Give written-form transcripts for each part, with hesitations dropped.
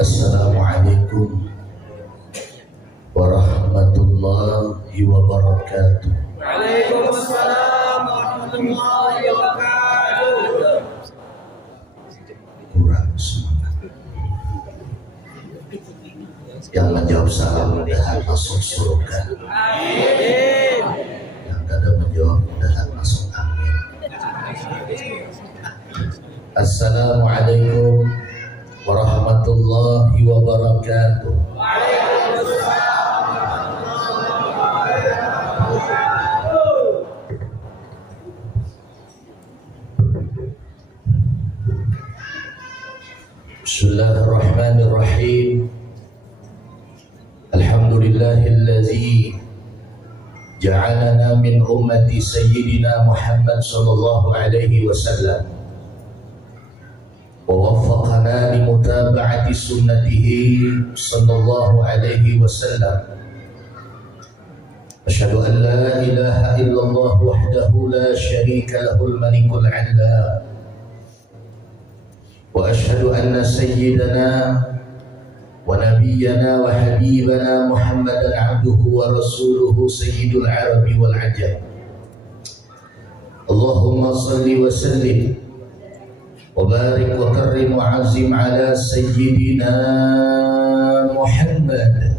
Assalamualaikum warahmatullahi wabarakatuh. Waalaikumsalam warahmatullahi wabarakatuh. Kurang semangat. Yang menjawab salam mudahan masuk surga. Amin. Yang tidak menjawab mudahan masuk amin. Assalamualaikum warahmatullahi wabarakatuh. Bismillahirrahmanirrahim. Alhamdulillahilladzi ja'alana min ummati sayyidina Muhammad sallallahu alaihi wasallam wa waffaqana li mutaba'ati sunnatihi sallallahu alaihi wasallam. Asyhadu an la ilaha illallah wahdahu la syarika lahul malikul 'ala wa asyhadu anna sayyidana wa nabiyyana wa habibana Muhammadan 'abduhu wa rasuluhu sayyidul arabi wal 'ajam. Allahumma salli wa sallim wa barik wa karrim wa 'azim ala sayyidina Muhammad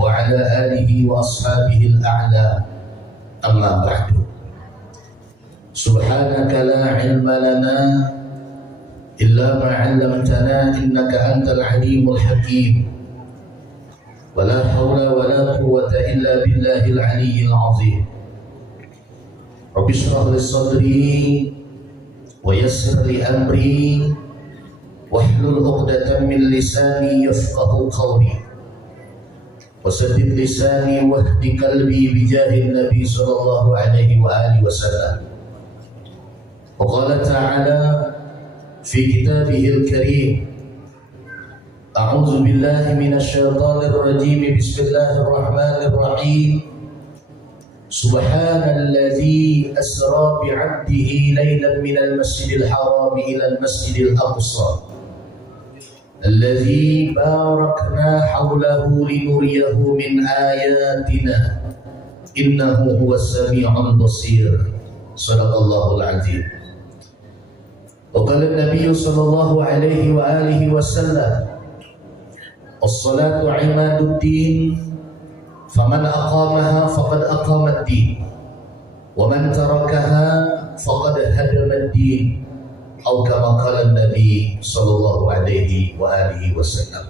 wa ala alihi wa ashabihi al-a'la. Amma ba'du. Subhanaka la 'ilma lana illa ma 'allamtana innaka antal 'alimul hakim. Wa la hawla wa la quwwata illa billahil 'aliyyil 'azim. Rabbi shrah li sadri wa yassir li amri wahlul 'uqdatam min lisani yafqahu qawli. Wasaddid lisani wahdi qalbi bijahin nabi sallallahu alaihi wa alihi wasallam. Wa qala ta'ala fi kitabihil karim, a'udzu billahi minasy syaithanir rajim, bismillahir rahim. Subhanalladzi asra bi 'abdihi lailan minal masjidil haram ila al masjidil aqsa الذي باركنا حوله لنريه من آياتنا إنه هو السميع البصير. صدق الله العظيم. وقال النبي صلى الله عليه وآله وسلم الصلاة عماد الدين فمن أقامها فقد أقام الدين ومن تركها فقد هدم الدين atau kama qala Nabi sallallahu alaihi wa alihi wasallam.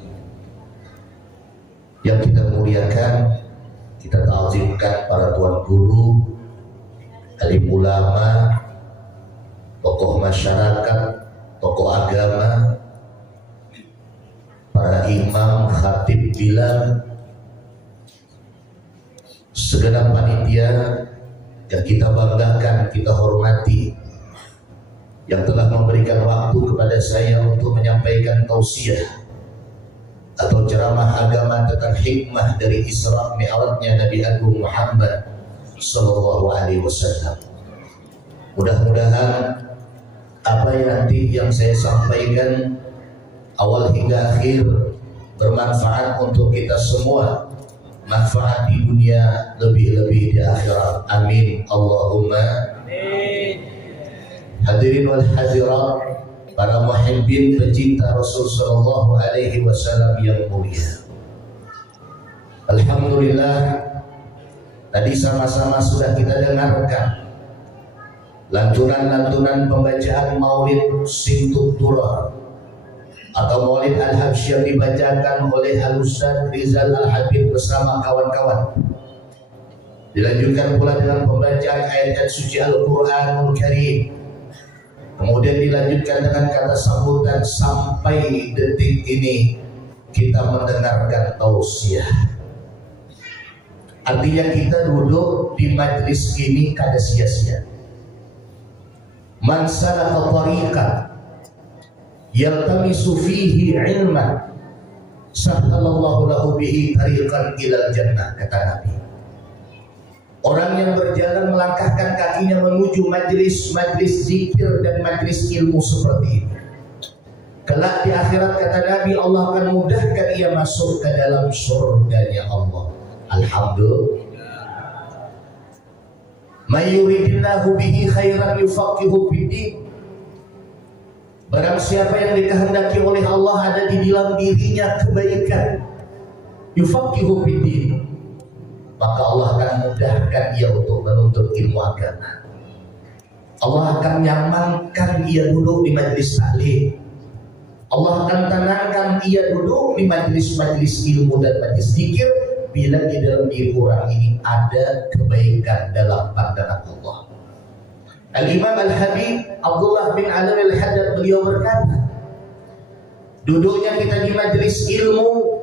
Yang kita muliakan, kita ta'zimkan para tuan guru, alim ulama, tokoh masyarakat, tokoh agama, para imam, khatib bilal, segenap panitia yang kita banggakan, kita hormati, yang telah memberikan waktu kepada saya untuk menyampaikan tausiah atau ceramah agama tentang hikmah dari Isra Mi'rajnya Nabi Agung Muhammad sallallahu alaihi wasallam. Mudah-mudahan apa yang saya sampaikan awal hingga akhir bermanfaat untuk kita semua, manfaat di dunia, lebih-lebih di akhirat. Amin Allahumma amin. Hadirin wal hadirat, para muhibbin pecinta Rasul sallallahu alaihi wasallam yang mulia. Alhamdulillah, tadi sama-sama sudah kita dengarkan lantunan-lantunan pembacaan Maulid Simtud-Durrah atau Maulid Al-Habsyi yang dibacakan oleh Al-Ustaz Rizal Al-Habib bersama kawan-kawan. Dilanjutkan pula dengan pembacaan ayat-ayat suci Al-Qur'anul Karim. Kemudian dilanjutkan dengan kata sambutan, sampai detik ini kita mendengarkan tausiah. Artinya kita duduk di majlis ini kada sia-sia. Man salaka tariqan yaltamisu fihi ilman sahhalallahu lahu bihi tariqan ilal jannah, kata Nabi. Orang yang berjalan melangkahkan kakinya menuju majlis-majlis zikir dan majlis ilmu seperti ini, Kelak di akhirat kata Nabi, Allah akan mudahkan ia masuk ke dalam surganya Allah. Alhamdulillah. May yuridillahu bihi khairan yufaqihu fiddin. Barang siapa yang dikehendaki oleh Allah ada di dalam dirinya kebaikan, yufaqihu fiddin, maka Allah akan mudahkan ia untuk menuntut ilmu agama. Allah akan nyamankan ia duduk di majlis taklim. Allah akan tenangkan ia duduk di majlis-majlis ilmu dan majlis zikir bila di dalam diri orang ini ada kebaikan dalam pandangan Allah. Al-Imam Al-Habib Abdullah bin Alam Al-Haddad beliau berkata, duduknya kita di majlis ilmu,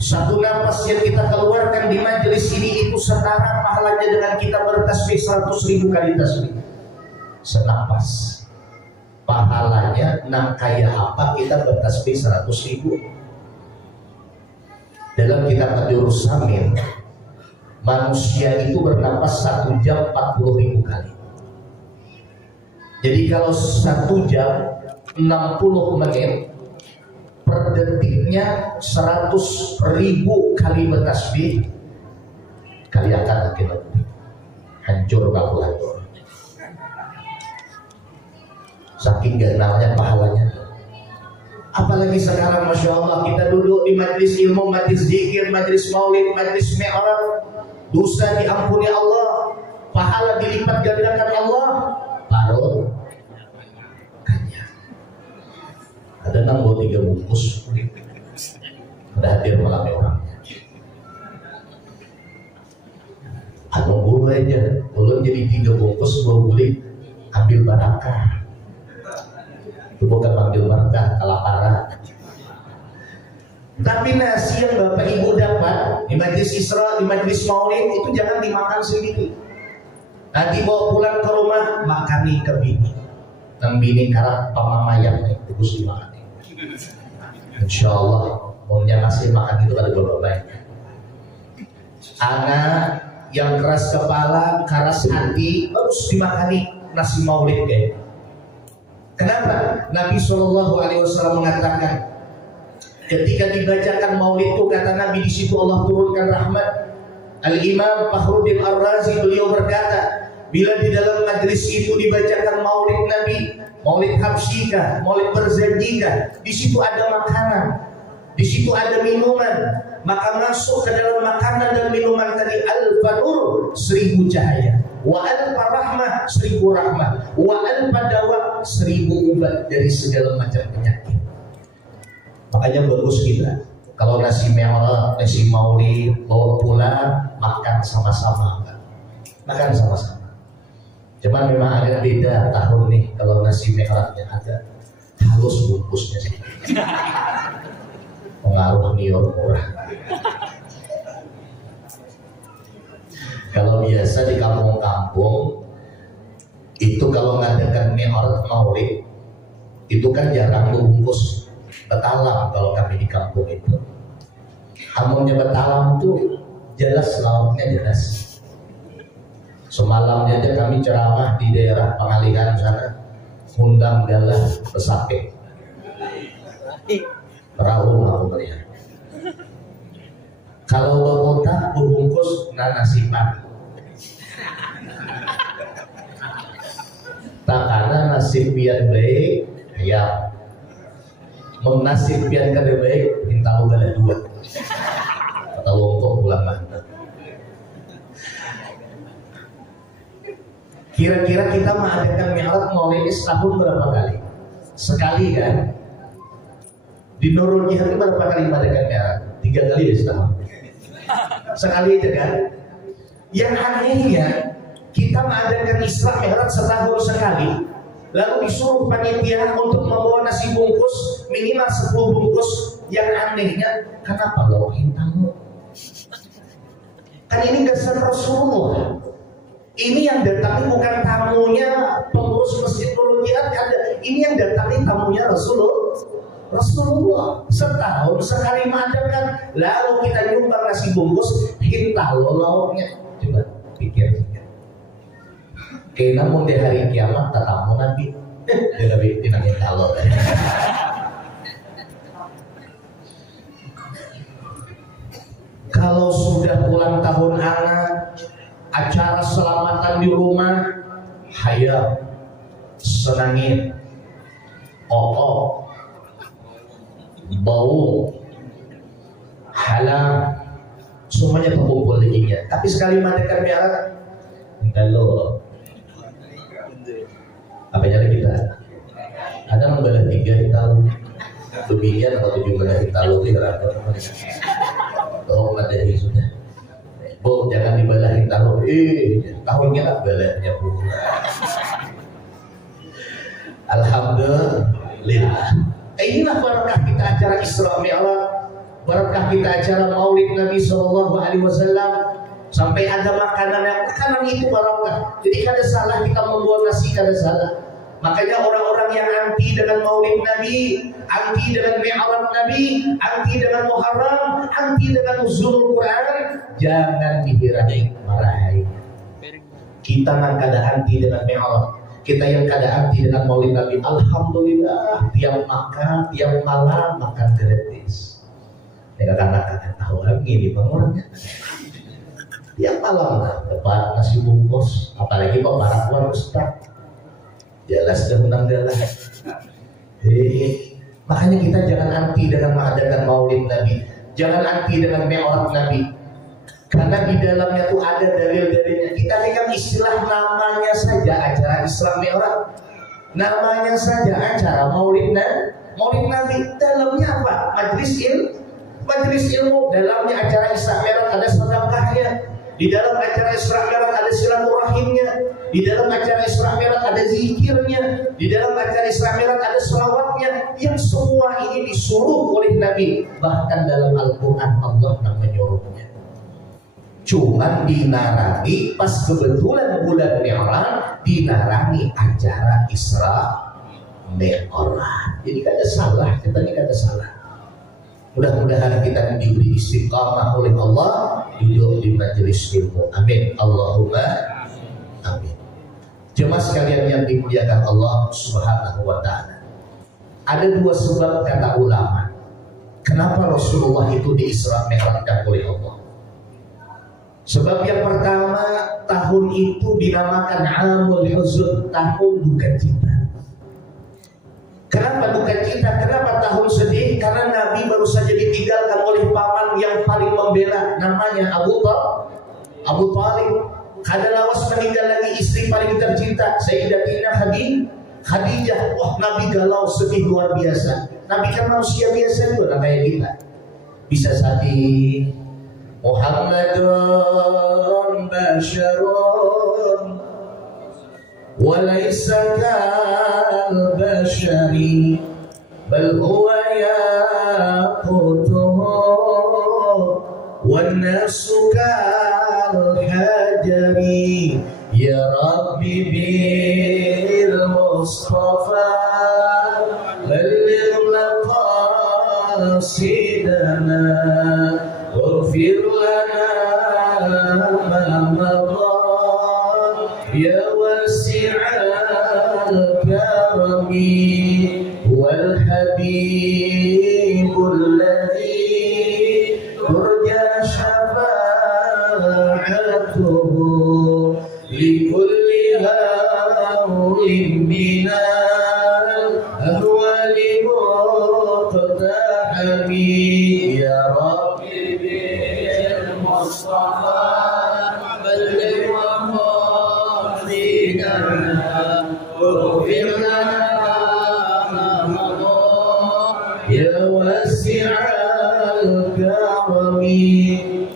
satu nafas yang kita keluarkan di majlis ini itu setara pahalanya dengan kita bertasbih 100.000 kali tasbih. Senapas pahalanya kayak apa kita bertasbih 100.000. Dalam kitab Ad-Durrus Samin, manusia itu bernapas 1 jam 40.000 kali. Jadi kalau 1 jam 60 menit, per detiknya 100.000 kali bertasbih, kali akan makin lebih hancur kalkulator. Saking ganalnya pahalanya. Apalagi sekarang Masya Allah kita duduk di majlis ilmu, majlis zikir, majlis maulid, majlis mi'raj, dosa diampuni Allah, pahala dilipat gandakan Allah, baru kanya. Ada 3 bungkus, udah hadir malam orangnya. Anu guru aja, ulun jadi 3 bungkus, 2 beli, ambil barakah. Itu bukan ambil berkah, kelaparan. Tapi nasi yang Bapak Ibu dapat di majlis Isra, di majlis Maulid itu jangan dimakan sendiri. Nanti bawa pulang ke rumah, makani ke bini. Dan bini karena pamamayang terus dimakan. Insya Allah, maunya ngasih makan itu ada berapa banyak. Anak yang keras kepala, keras hati, harus dimakani nasi Maulid kayak. Kenapa? Nabi SAW mengatakan, ketika dibacakan maulid itu kata Nabi di situ Allah turunkan rahmat. Al-Imam Fakhruddin Ar-Razi beliau berkata, bila di dalam majlis itu dibacakan maulid Nabi, maulid habsyikah, maulid berzandikah, di situ ada makanan, di situ ada minuman, maka masuk ke dalam makanan dan minuman tadi al-fanur 1000 cahaya. Wa alfa rahmah 1000 rahmah, wa alfa dawa 1000 obat dari segala macam penyakit. Makanya bagus kita kalau nasi merah, nasi maulid bawa pulang, makan sama-sama, makan sama-sama. Cuma memang agak beda tahun nih kalau nasi merahnya agak halus bungkusnya sih. Pengaruh nior murah. Kalau biasa di kampung-kampung itu kalau ngadakan mi'raj maulid itu kan jarang membungkus betalam. Kalau kami di kampung itu amunnya betalam tuh jelas lauknya jelas. Semalamnya aja kami ceramah di daerah Pengalihan sana, undang dalah pesake perahu aku melihat. Kalau bawa bungkus nasi pagi. Tak karena nasib biar baik, ya mau nasib biar kada baik, minta lu bala 2 atau longkok pulang mantap. Kira-kira kita mengadakan mi'raj maulid setahun berapa kali? Sekali kan? Di Nurul Jihad itu berapa kali mengadakan mi'raj? 3 kali di setahun. Sekali aja kan? Yang anehnya kita mengadakan Isra Mi'raj setahun sekali, lalu disuruh panitia untuk membawa nasi bungkus minimal 10 bungkus. Yang anehnya, kenapa bawain tamu? Kan ini dasar Rasulullah. Ini yang datangi bukan tamunya pengurus Masjid Nurul Jihad, ada. Ini yang datangi tamunya Rasulullah. Setahun sekali mengadakan, lalu kita nyumbang nasi bungkus, kita lauknya. Coba pikir. Namun di hari kiamat tetamu nanti dia lebih dinangin kalau janjinya. Tapi sekali madakan mi'raj, kalau apa nyala kita? Ada membelah 3 hitalu, lebihnya atau 7 belah hitalu di neraka. Oh ada sudah. Bu jangan dibelah hitalu. Tahunnya lah belahnya bunga. Alhamdulillah. Inilah barakah kita acara Isra Mi'raj, barakah kita acara Maulid Nabi Sallallahu Alaihi Wasallam. Sampai ada makanan itu barakah. Jadi kada salah kita membuat nasi, kada salah. Makanya orang-orang yang anti dengan Maulid Nabi, anti dengan Mi'raj Nabi, anti dengan Muharram, anti dengan nuzulul Quran, jangan dihiraukan marahi. Kita yang kada anti dengan Mi'raj, kita yang kada anti dengan Maulid Nabi, alhamdulillah tiap makan, tiap malam makan gratis. Ya kadang-kadang tahu lagi di bangunannya. Tiap malam lah dapat nasi bungkus, apalagi kok barak luar Ustaz. Jelas dan menang-menang. Makanya kita jangan anti dengan mengadakan Maulid Nabi, jangan anti dengan Mi'raj Nabi. Karena di dalamnya tuh ada dalil-dalilnya. Kita pegang istilah namanya saja acara Isra Mi'raj, namanya saja acara Maulid Nabi. Dalamnya apa? Majelis ilmu. Dalamnya acara Isra Mi'raj ada sedekahnya. Di dalam acara Isra Mi'raj ada silaturahimnya. Di dalam acara Isra Mi'raj ada zikirnya. Di dalam acara Isra Mi'raj ada selawatnya. Yang semua ini disuruh oleh Nabi. Bahkan dalam Al-Quran Allah yang menyuruhnya. Cuman dinarangi pas kebetulan bulan Mi'raj, dinarangi acara Isra Mi'raj. Jadi kada salah, katanya kada salah. Mudah-mudahan kita diberi istiqamah oleh Allah duduk di majelis ilmu. Amin. Allahumma amin. Jemaah sekalian yang dimuliakan Allah Subhanahu wa taala. Ada 2 sebab kata ulama kenapa Rasulullah itu diisra mi'rajkan oleh Allah. Sebab yang pertama, tahun itu dinamakan Amul Huzn, tahun duka cita. Kenapa duka cita? Kenapa tahun sedih? Karena Nabi baru saja ditinggalkan oleh paman yang paling membela, namanya Abu Talib. Kada lawas meninggal lagi istri paling tercinta, Sayyidatina Khadijah. Wah, Nabi galau, sedih luar biasa. Nabi kan manusia biasa juga, kayak kita. Bisa sedih. Muhammadun basyarun walaysa kal basyari bal huwa yaqutuhu wan nasu kal hajari ya rabbi bil mustafa balligh maqasidana واغفر لنا ما مضى يا واسع الكرم والحبيب الذي ترجى شفاعته لكل هول من الأهوال مقتحم يا رب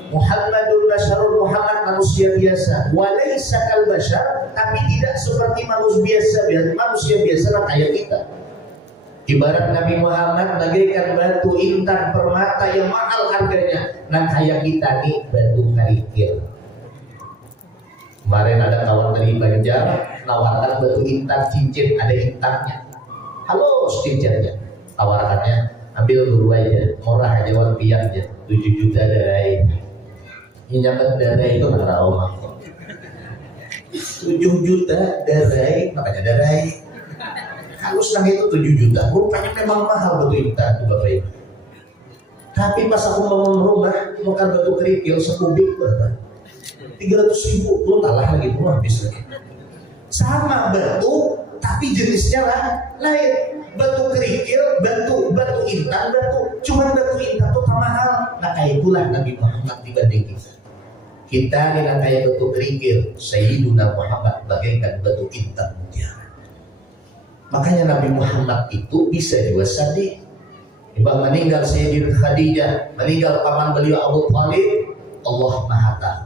Muhammadun basyarun, Muhammad manusia biasa. Walaysa kal basyar, tapi tidak seperti manusia biasa kayak kita. Ibarat Nabi Muhammad bagaikan batu intan permata yang mahal harganya. Nah kayak kita nih batu kerikil. Kemarin ada kawan dari Banjar nawarkan batu intan cincin, ada intannya. Halo cincinnya, tawarkannya ambil dulu aja, murah aja, pian aja, 7 juta darai. Ini nyamet darai itu nggak tahu mah. 7 juta darai, makanya darai. Kalau sedang itu 7 juta, rupanya memang mahal batu intan itu Bapak Ibu. Tapi pas aku bangun rumah, makan batu kerikil sekubik berapa? 300.000, belum kalah lagi, belum habis lagi. Sama batu, tapi jenisnya lain. Batu kerikil, batu intan, cuman batu intan itu mahal. Nah kayak itulah Nabi Muhammad dibanding kita. Kita ni nak kayak batu kerikil, Sayyiduna Muhammad bagaikan batu intan mutiara. Makanya Nabi Muhammad itu bisa juga sedih. Ibang meninggal Sayyidah Khadijah, meninggal paman beliau Abu Thalib, Allah Maha Tahu.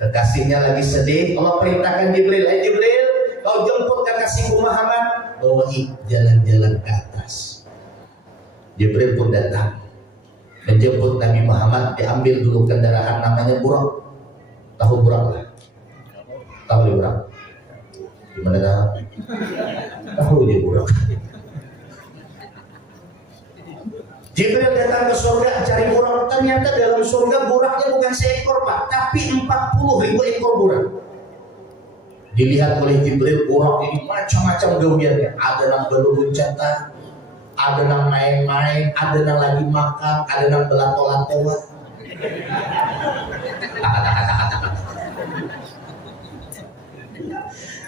Kekasihnya lagi sedih, Allah perintahkan Jibril, "Hai Jibril, kau jemput kekasihku Muhammad, bawahi jalan-jalan ke atas." Jibril pun datang menjemput Nabi Muhammad, diambil dulu kendaraan namanya Burak. Tahu Burak lah? Tahu di Burak? Gimana tahu? Tahu di Burak. Jibril datang ke surga cari Burak. Ternyata dalam surga Buraknya bukan seekor Pak, tapi 40.000 ekor Burak. Dilihat oleh Jibril, Burak ini macam-macam gawiannya. Ada yang berluncatan, ada yang main-main, ada yang lagi makan, ada yang belato-latoan.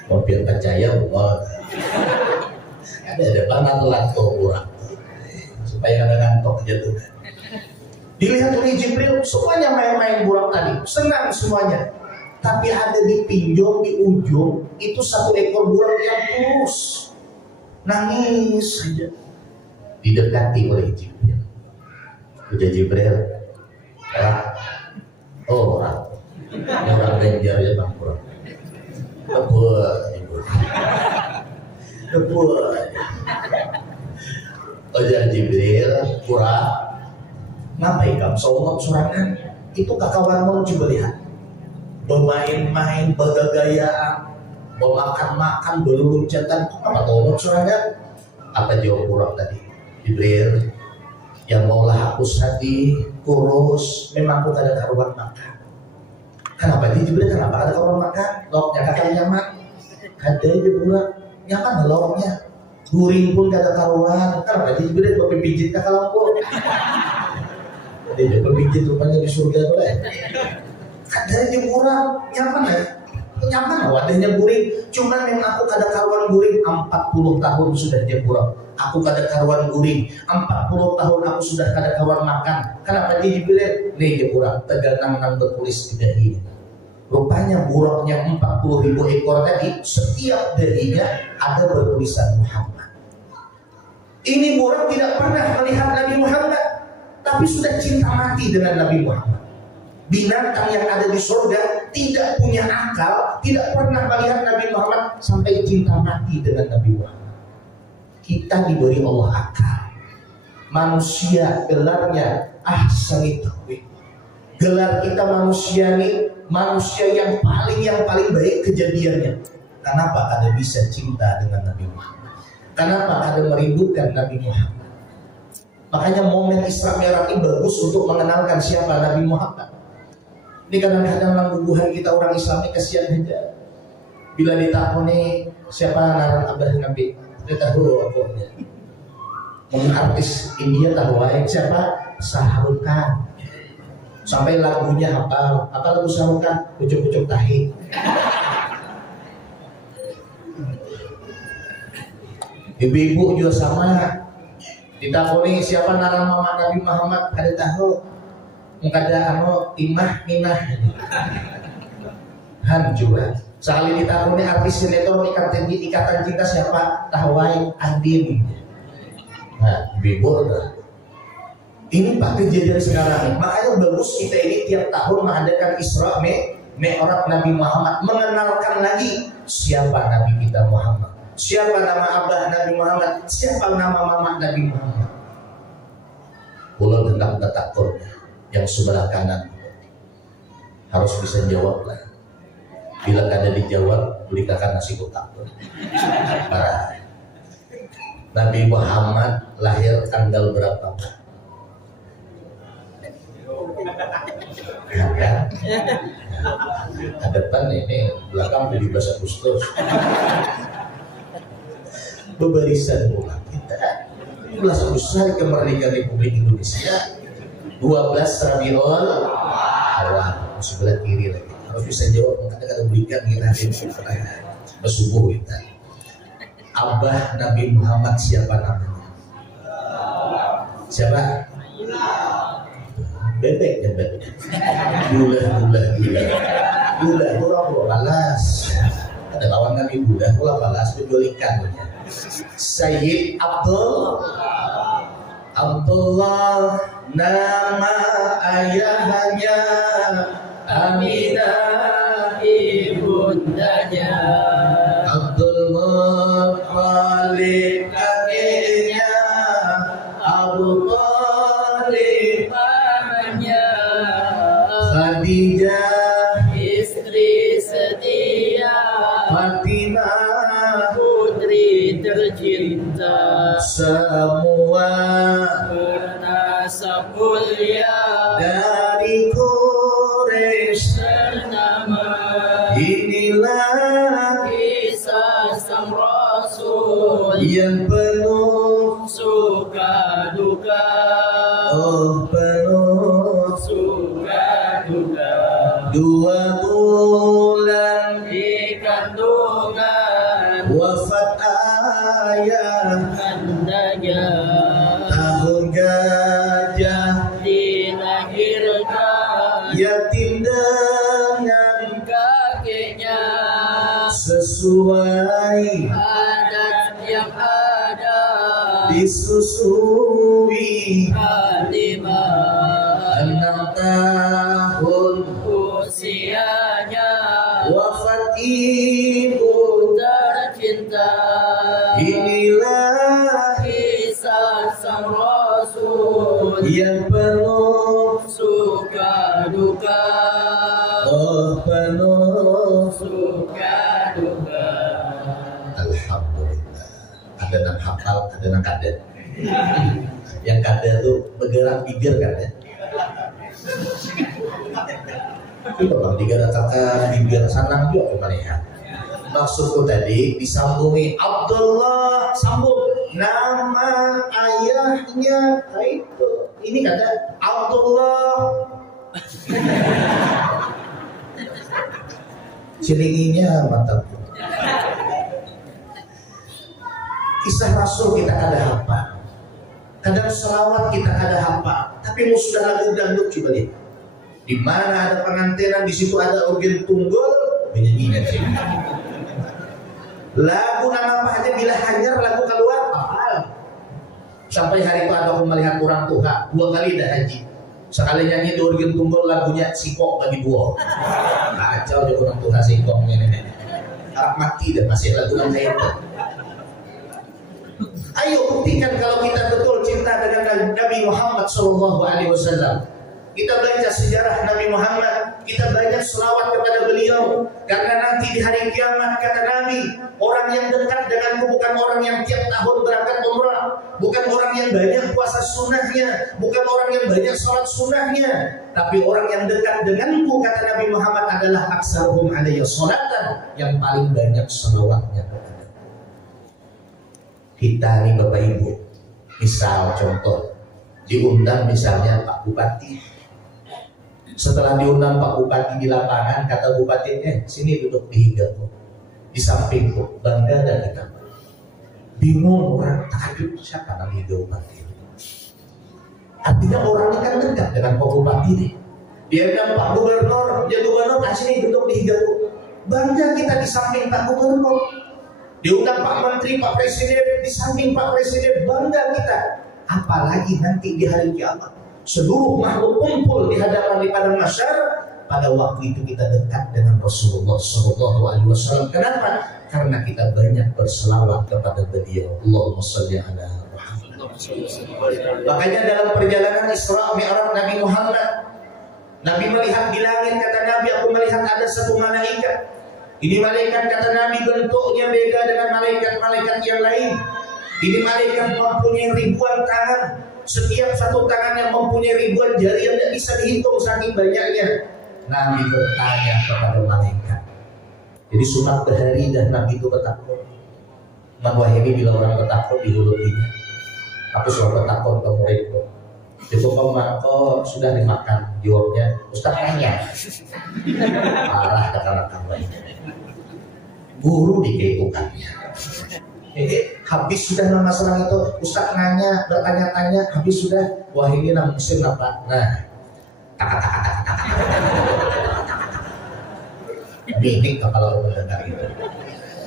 Mau biar percaya, mau ada banget lato Burak supaya ada ngantok aja tuh. Dilihat oleh Jibril, semuanya main-main Burak tadi, senang semuanya. Tapi ada di pinjol di ujung itu satu ekor Burak yang tulus, nangis saja. Didekati oleh Jibril. Udah Jibril, orang Ganjar ya Bang Burak. Kebuat. Udah Jibril, Burak, ngapain kamu sombong surangan? Itu kakawan mau coba lihat. Bermain-main, bergayaan, memakan-makan, berluncatan, apa tolong surangan? Apa jawab Burak tadi? Jibril, yang maulah hapus hati, kurus, memang aku ada karuan makan. Kenapa dia Jibril? Kenapa ada karuan makan? Loknya kakak nyaman, ada aja Burak, nyaman loknya. Guring pun kata karuan, kenapa dia Jibril? Bapak pijit kakak lampu. Dia juga pijit rupanya di surga tuh ya. Ada aja Burak, nyaman ya. Nyaman wadahnya guring, cuman memang aku kada karuan guring 40 tahun sudah dia Burak. Aku kada karuan guring 40 tahun aku sudah kada karuan makan. Kenapa dia Jibril? Nih dia Burak, teganang nang bertulis di dahi. Rupanya Buraknya 40.000 ekor tadi, setiap dahinya ada bertulisan Muhammad. Ini Burak tidak pernah melihat Nabi Muhammad, tapi sudah cinta mati dengan Nabi Muhammad. Binatang yang ada di surga tidak punya akal, tidak pernah melihat Nabi Muhammad sampai cinta mati dengan Nabi Muhammad. Kita diberi Allah akal. Manusia gelarnya ahsani taqwim. Gelar kita manusia ini manusia yang paling baik kejadiannya. Kenapa ada bisa cinta dengan Nabi Muhammad? Kenapa ada merindukan Nabi Muhammad? Makanya momen Isra Mi'raj ini bagus untuk mengenalkan siapa Nabi Muhammad. Ini kadang-kadang langguhan kita orang Islam ini kasihan aja. Bila ditakoni siapa naran abah Nabi, dia tahu apa dia. Mungkin artis India tahu siapa Shah Rukh Khan. Sampai lagunya apa lagu Shah Rukh Khan? Pucuk-pucuk tahi. Ibu-ibu juga sama. Ditakoni siapa naran mama Nabi Muhammad, ada tahu. Kada imah minah han juga. Sekali ditakuni artis sinetron ikatan cinta siapa? Tahwai Andin. Nah, bebol dah. Ini Pak kejadian sekarang. Makanya bagus kita ini tiap tahun mengadakan Isra Mi'raj Nabi Muhammad, mengenalkan lagi siapa Nabi kita Muhammad, siapa nama abah Nabi Muhammad, siapa nama mama Nabi Muhammad. Pulau tentang takurnya yang sebelah kanan harus bisa jawab lah. Bila kada dijawab, berikan nasi kotak. Nabi Muhammad lahir tanggal berapa? Ya kan? Ke depan ini belakang 17 Agustus. Bebarisan ulang kita. 17 Agustus hari kemerdekaan Republik Indonesia. 12 Rabiul Awal, sebelah kiri lagi. Harus bisa jawab, kata-kata berikan kita bersubuh kita. Abah Nabi Muhammad siapa namanya? Siapa? bebek ya bebek. Gula itu apa? Balas. Ada lawan kami gula, gula balas menjual ikan. Sayyid Abdullah nama ayahnya, Aminah ibundanya, Abdul Muttalib kakeknya, Abu Thalib pamannya, Khadijah istri setia, Fatimah putri tercinta, semua bernasab mulia dari Quraisy ternama. Inilah kisah sang Rasul yang penuh suka duka. Oh, penuh suka duka. 2 bulan di kandungan, wafat ayah kandanya, tahun gajah dilahirkan, yatim dengan kakeknya, sesuai adat yang ada, disusui Halimah. 6 tahun usianya, wafat ibu tercinta. Inilah kisah sang Rasul yang penuh suka duka. Oh, penuh suka duka. Alhamdulillah. Ada yang hafal, ada yang kadet. Yang kadet tuh bergerak bibir kan ya. Itu bang, 3 kata bibir sanang juga kemana. Maksudku tadi disambungi Abdullah, sambung nama ayahnya itu. Ini kata Abdullah. Celinginya mantap. Kisah Rasul kita kada hafal, kadang selawat kita kada hafal, tapi mau sudah lagu dangdut coba lihat. Di mana ada pengantinan, di situ ada organ tunggul, menyanyikan sih. Lagu nama apa aja bila hanyar lagu keluar hafal. Sampai hari itu ada aku melihat orang tua 2 kali dah haji. Sekali nyanyi di organ tunggul lagunya Sikok bagi 2. Kacau aja orang tua Sikoknya nenek. Harap mati dah masih lagu nama itu. Ayo buktikan kalau kita betul cinta dengan Nabi Muhammad SAW. Kita baca sejarah Nabi Muhammad, kita banyak selawat kepada beliau, karena nanti di hari kiamat kata Nabi, orang yang dekat denganku bukan orang yang tiap tahun berangkat umrah, bukan orang yang banyak puasa sunnahnya, bukan orang yang banyak sholat sunnahnya, tapi orang yang dekat denganku kata Nabi Muhammad adalah aksaruhum alayya sholatan, yang paling banyak selawatnya kepada kita nih Bapak Ibu. Misal contoh, diundang misalnya Pak Bupati. Setelah diundang Pak Bupati di lapangan, kata Bupati, sini duduk di hinggaku, di sampingku, bangga dan kita. Bingung orang, takjub siapa nama hidup Bupati. Artinya orang ini kan dekat dengan Pak Bupati nih. Dia bilang Pak Gubernur, dia Gubernur, sini duduk di hinggaku. Bangga kita di samping Pak Gubernur. Diundang Pak Menteri, Pak Presiden, di samping Pak Presiden, bangga kita. Apalagi nanti di hari kiamat, seluruh makhluk kumpul di hadapan di padang mahsyar. Pada waktu itu kita dekat dengan Rasulullah SAW. Kenapa? Karena kita banyak berselawat kepada beliau. Allahumma shalli ala Muhammad. Makanya dalam perjalanan Isra Mi'raj Nabi Muhammad, Nabi melihat di langit, kata Nabi, aku melihat ada satu malaikat. Ini malaikat kata Nabi bentuknya beda dengan malaikat-malaikat yang lain. Ini malaikat mempunyai ribuan tangan. Setiap satu tangan yang mempunyai ribuan jari yang tidak bisa dihitung saking banyaknya. Nabi bertanya kepada malaikat. Jadi sunat berhari dan Nabi itu ketakut. Maka ini bila orang ketakut dihululinya. Aku selalu ketakut ke muridku. Itu kok sudah dimakan jawabnya. Ustaz nanya. Parah kata-kata lainnya. Guru dikebukannya. Habis sudah nama serang itu, Ustaz nanya, bertanya-tanya, habis sudah, wah ini nama musim apa? Nah, Minik kalau mendengar itu.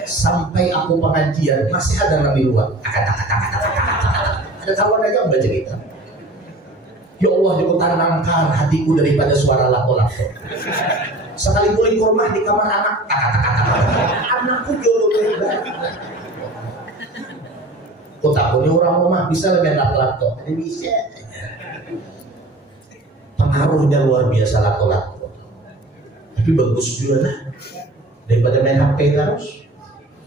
Sampai aku pengajian masih ada nabi luar. Ada kawan aja baca kita. Ya Allah, tenangkan hatiku daripada suara lako-lako. Sekali beli kurma di kamar anak, anakku jodoh dari baik. Kau takutnya orang rumah bisa lebih lako-lako? Tidak bisa. Pengaruhnya luar biasa lako-lako. Tapi bagus juga lah daripada main HP terus.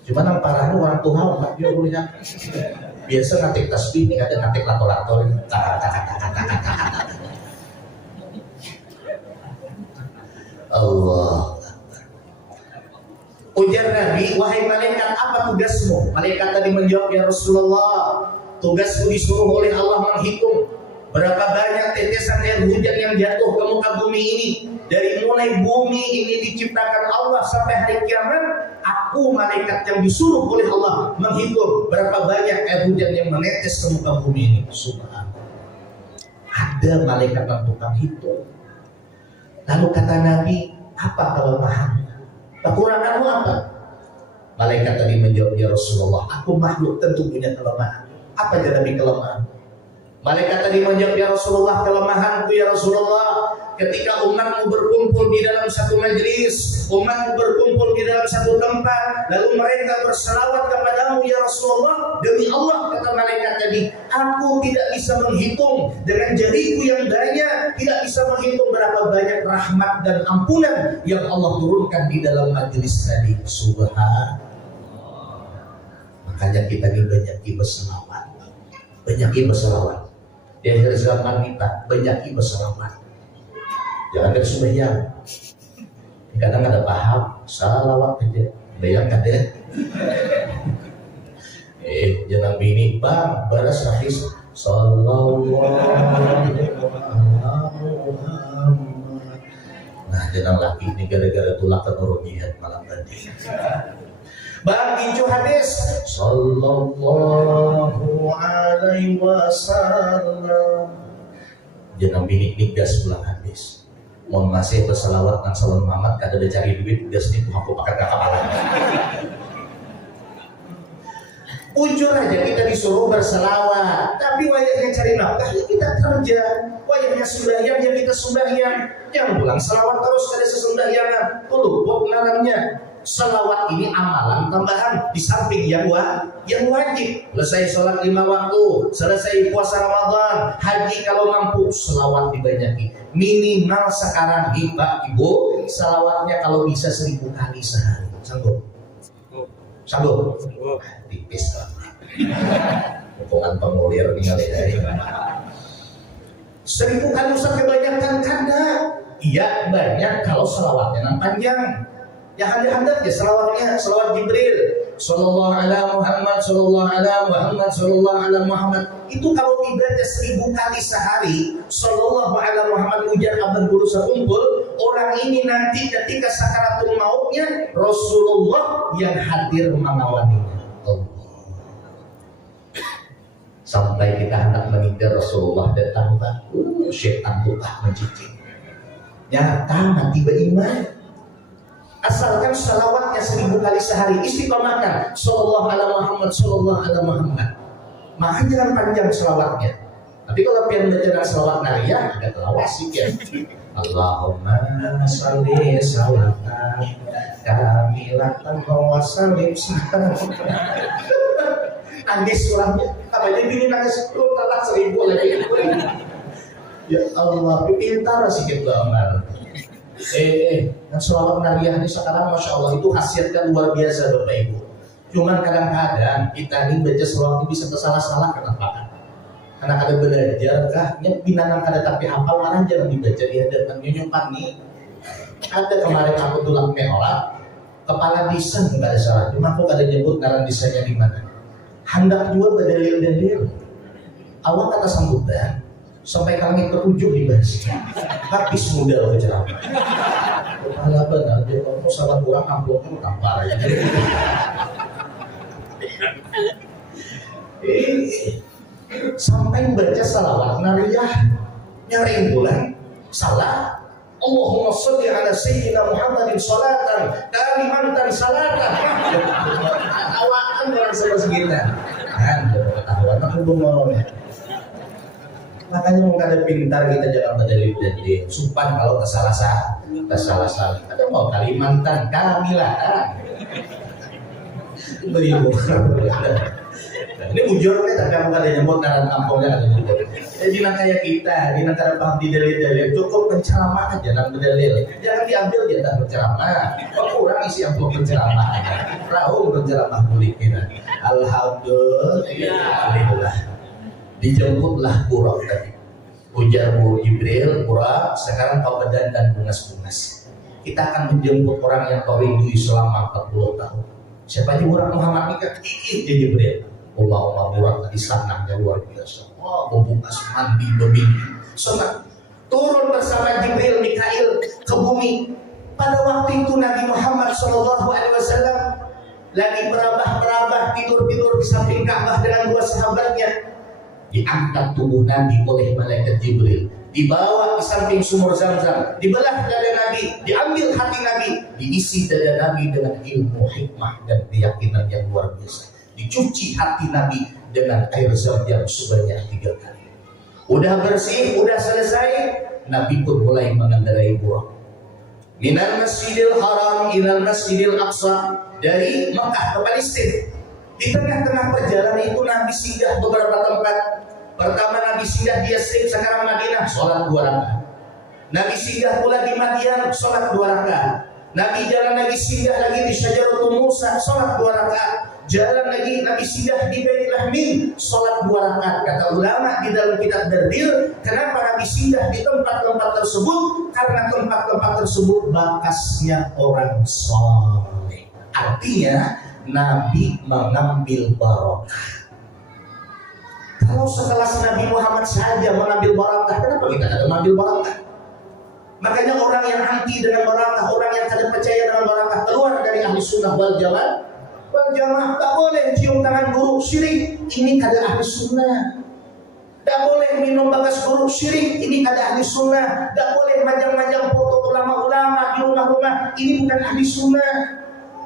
Cuma yang parahnya orang tua nggak dia punya biasa ngatik tasbih, ini ada ngatik lato-lato Allah. Ujar Nabi, wahai malaikat, apa tugasmu? Malaikat tadi menjawab, ya Rasulullah, tugasku disuruh oleh Allah menghitung berapa banyak tetesan air hujan yang jatuh ke muka bumi ini. Dari mulai bumi ini diciptakan Allah sampai hari kiamat, aku malaikat yang disuruh oleh Allah menghitung berapa banyak air hujan yang menetes ke muka bumi ini. Subhanallah. Ada malaikat yang tukang hitung. Lalu kata Nabi, apa kelemahannya? Kekuranganmu apa? Malaikat tadi menjawab, ya Rasulullah, aku makhluk tentu punya kelemahan. Apa aja Nabi kelemahan? Malaikat tadi menjawab, ya Rasulullah, kelemahanku ya Rasulullah, ketika umatmu berkumpul di dalam satu majelis, umatmu berkumpul di dalam satu tempat, lalu mereka berselawat kepadamu ya Rasulullah, demi Allah, kata malaikat tadi, aku tidak bisa menghitung dengan jariku yang banyak, tidak bisa menghitung berapa banyak rahmat dan ampunan yang Allah turunkan di dalam majelis tadi. Subhanallah. Makanya kita ini banyak berselawat, banyak berselawat. Di akhir zaman kita banyak berselawat. Jangan ada sembahyang. Kadang ada paham, salawat aja. Bayang ada. Jangan bini, bang, baras hadis. Sallallahu alaihi wasallam. Nah, jangan lagi ini gara-gara tulak kenurun jihad malam tadi. Bang, incu hadis. Sallallahu alaihi wasallam. Jangan bini gas pulang hadis. Mohon masih berselawat nang salon Muhammad kada ada cari duit gas ini aku pakai kepala. Ujur aja kita disuruh berselawat, tapi wayahnya cari nafkah ya kita kerja. Wayahnya sembahyang ya kita sembahyang. Yang pulang selawat terus ada sesembahyangan. Tuh buat larangnya. Selawat ini amalan tambahan di samping yang wajib. Selesai sholat 5 waktu, selesai puasa Ramadan, haji kalau mampu selawat dibanyaki. Minimal sekarang Pak Ibu, selawatnya kalau bisa 1000 kali sehari. Sanggup? Sanggup? Tipis lah. Hukuman pengulir tinggal dari 1000 kali usah kebanyakan kada. Iya banyak kalau selawatnya yang panjang. Yang handap ya selawatnya, selawat Jibril, Sallallahu ala Muhammad, Sallallahu ala Muhammad, Sallallahu ala Muhammad. Itu kalau dibaca 1000 kali sehari, Sallallahu ala Muhammad ujar abad guru sekumpul, orang ini nanti ketika sakaratul mautnya Rasulullah yang hadir mengawaninya. Sampai kita hendak mengincar Rasulullah datang tak, syaitan tukah mencicik. Nyata mati beriman. Asalkan salawatnya 1000 kali sehari, istiqomahkan Sallallahu ala Muhammad, Sallallahu ala Muhammad. Maka jangan panjang salawatnya. Tapi kalau pian baca salawat nariyah ada telawasik ya. Allahumma salli salatan kamilatan wa sallim salam. Nangis sulahnya. Apa jadi bini nangis lu kalah 1000 lagi. Ya Allah, pintar sedikit banget. Yang selawat nariyah ini sekarang Masya Allah itu khasiatnya luar biasa Bapak Ibu. Cuman kadang-kadang kita ini baca selawat ini bisa tersalah-salah kenapa? Karena ada belajar kah? Yang binatang kada tapi hafal mana jangan dibaca di hadapan nyunyupan nih. Ada kemarin aku tulang meolah kepala desain nggak ada salah. Cuma aku kada nyebut ngaran desainnya di mana. Hendak juga berdalil-dalil. Awal kata sambutan sampai kami ke ujung dibahas. Habis muda loh ceramah. Kepala benar, dia ngomong salah kurang amplopnya tampar ya. Sampai baca salawat nariyah nyaring bulan Salah. Allahumma sholli ala sayyidina Muhammadin sholatan kalimatan salatan. Awakan orang seperti kita. Kan ketahuan aku bengong. Makanya mau kada pintar kita jangan berdalil-dalil. Supan kalau kesalah ada mau Kalimantan Kamilaan. Beribu. Ini bujurnya tapi aku kada nyebut naran kampungnya ada juga. Jadi kayak kita, di negara paham di dalil-dalil cukup penceramah aja dan berdalil. Jangan diambil dia tak berceramah. Kurang isi amplop berceramah. Raung berceramah boleh kita. Alhamdulillah. Dijemputlah Buraq tadi. Ujar Bu Jibril, Buraq, sekarang kau berdandan bungas-bungas. Kita akan menjemput orang yang kau rindui selama 40 tahun. Siapa aja Buraq Muhammad nikah? Jibril. Umar Buraq tadi sanangnya luar biasa. Membungkas mandi bermimpi. Senang. Turun bersama Jibril, Mikail ke bumi. Pada waktu itu Nabi Muhammad SAW lagi merabah-merabah tidur-tidur di samping Ka'bah dengan dua sahabatnya. Diangkat tubuh Nabi oleh malaikat Jibril, dibawa di samping sumur Zamzam, dibelah dada Nabi, diambil hati Nabi, diisi dada Nabi dengan ilmu, hikmah dan keyakinan yang luar biasa. Dicuci hati Nabi dengan air Zamzam sebanyak 3 kali. Udah bersih, udah selesai, Nabi pun mulai mengendarai Buraq. Minal Masjidil Haram ilal Masjidil Aqsa, dari Mekah ke Palestina. Di tengah-tengah perjalanan itu Nabi singgah beberapa tempat. Pertama Nabi singgah di Yasrib, sekarang Madinah, sholat 2 rakaat. Nabi singgah pula di Madian, sholat 2 rakaat. Nabi jalan lagi singgah lagi di Syajaratul Musa, sholat 2 rakaat. Jalan lagi Nabi singgah di Baitul Lahmin, sholat 2 rakaat. Kata ulama di dalam kitab Dalil, kenapa Nabi singgah di tempat-tempat tersebut? Karena tempat-tempat tersebut bakasnya orang soleh. Artinya Nabi mengambil barokah. Kalau sekelas Nabi Muhammad saja mengambil barokah, kenapa kita tidak mengambil barokah? Makanya orang yang anti dengan barokah, orang yang tidak percaya dengan barokah, keluar dari ahli sunnah wal jamaah. Wal jamaah tak boleh cium tangan guru, syirik. Ini kada ahli sunnah. Tak boleh minum bagas guru, syirik. Ini kada ahli sunnah. Tak boleh majang-majang foto ulama-ulama di rumah-rumah. Ini bukan ahli sunnah.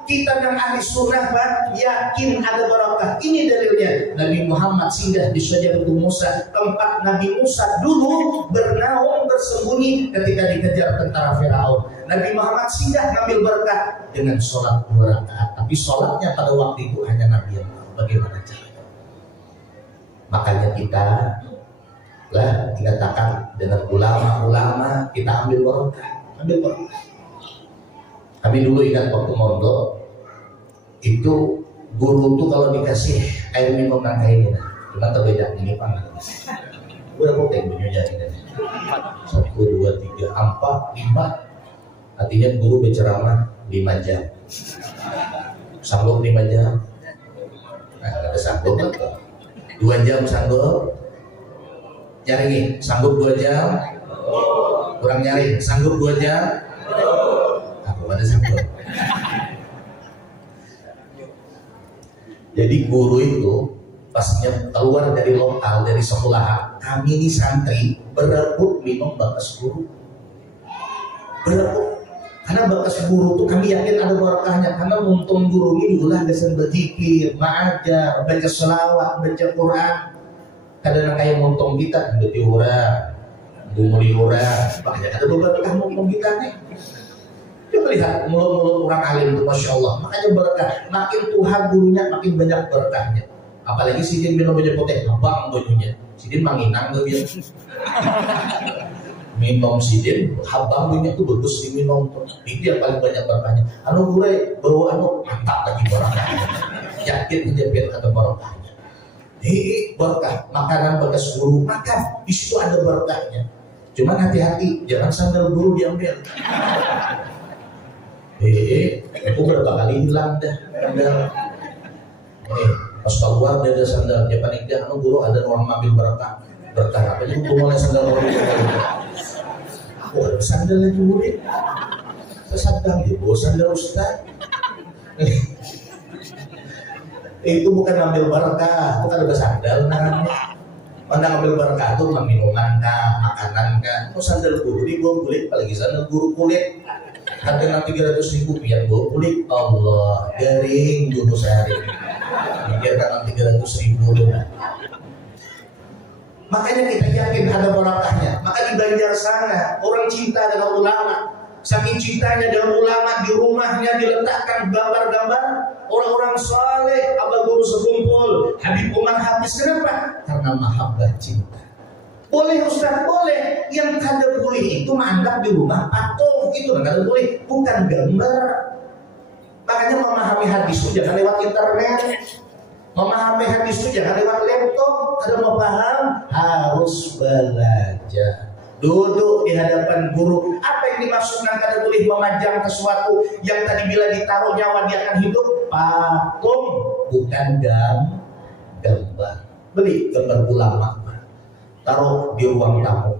Kita dan ahli sunnah yakin ada barokah. Ini dalilnya. Nabi Muhammad singgah di Syajaratul Musa, tempat Nabi Musa dulu bernaung bersembunyi ketika dikejar tentara Firaun. Nabi Muhammad singgah ngambil berkah dengan sholat 2 rakaat. Tapi sholatnya pada waktu itu hanya Nabi yang tahu bagaimana caranya. Makanya kita dikatakan dengan ulama-ulama kita ambil barokah, ambil barokah. Kami dulu ingat waktu mondok itu guru tuh kalau dikasih air minum nangka ini, cuma terbeda ini pangan. Berapa teh bunyinya ini? 1, 2, 3, 4, 5. Artinya guru berceramah 5 jam. Sanggup 5 jam? Nah, ada sanggup kan? 2 jam sanggup? Nyaringin, sanggup 2 jam? Kurang nyaring, sanggup 2 jam? Pada sanggup. Jadi guru itu pasnya keluar dari lokal, dari sekolah, kami ini santri berebut minum bakas guru. Berebut. Karena bakas guru itu kami yakin ada barakahnya. Karena untung guru ini diulah desain berzikir, mengajar, baca selawat, baca Quran. Kadang kayak untung kita berarti orang, bumuri orang, banyak ada beberapa untung kita nih. Kita lihat mulut-mulut orang alim itu Masya Allah. Makanya berkah. Makin Tuhan gurunya makin banyak berkahnya. Apalagi sidin minum banyak potek. Abang bunyinya. Sidin manginang gak biar. Minum sidin. Abang bunyinya itu bagus diminum. Itu yang paling banyak berkahnya. Anu gue bawa anu mantap lagi berkahnya. Yakin aja biar ada berkahnya. Berkah. Makanan bekas guru. Makan. Di situ ada berkahnya. Cuman hati-hati. Jangan sandal guru diambil. Aku berapa kali hilang dah sandal. Pas keluar dia ada sandal. Dia panik dia, guru ada orang ambil berkah. Berkah apa? Jadi aku mulai sandal orang itu. Aku ada sandal lagi murid. Sesandal dia bawa sandal ustaz. Itu bukan ambil berkah, bukan ada sandal namanya. Mana ngambil berkah tuh minuman kah, makanan kah, mau sandal guru di bawah kulit, apalagi sandal guru kulit. Harga 300.000 biar bawah kulit, Allah garing dulu sehari. Mikir kan 300.000 tuh. Makanya kita yakin ada barakahnya. Maka di Banjar sana orang cinta dengan ulama. Saking cintanya dengan ulama, di rumahnya diletakkan gambar-gambar orang-orang saleh, Abah Guru Sekumpul, Habib Umar Hafiz. Kenapa? Karena mahabbah cinta. Boleh Ustaz, boleh. Yang kada boleh itu menganggap di rumah patung, itu kada boleh, bukan gambar. Makanya memahami hadis itu jangan lewat internet. Memahami hadis itu jangan lewat laptop. Kada mau paham, harus belajar. Duduk di hadapan guru. Apa yang dimaksudkan kada boleh memajang sesuatu yang tadi bila ditaruh nyawa dia akan hidup? Patung, bukan gambar. Beli gambar ulama, taruh di ruang tamu.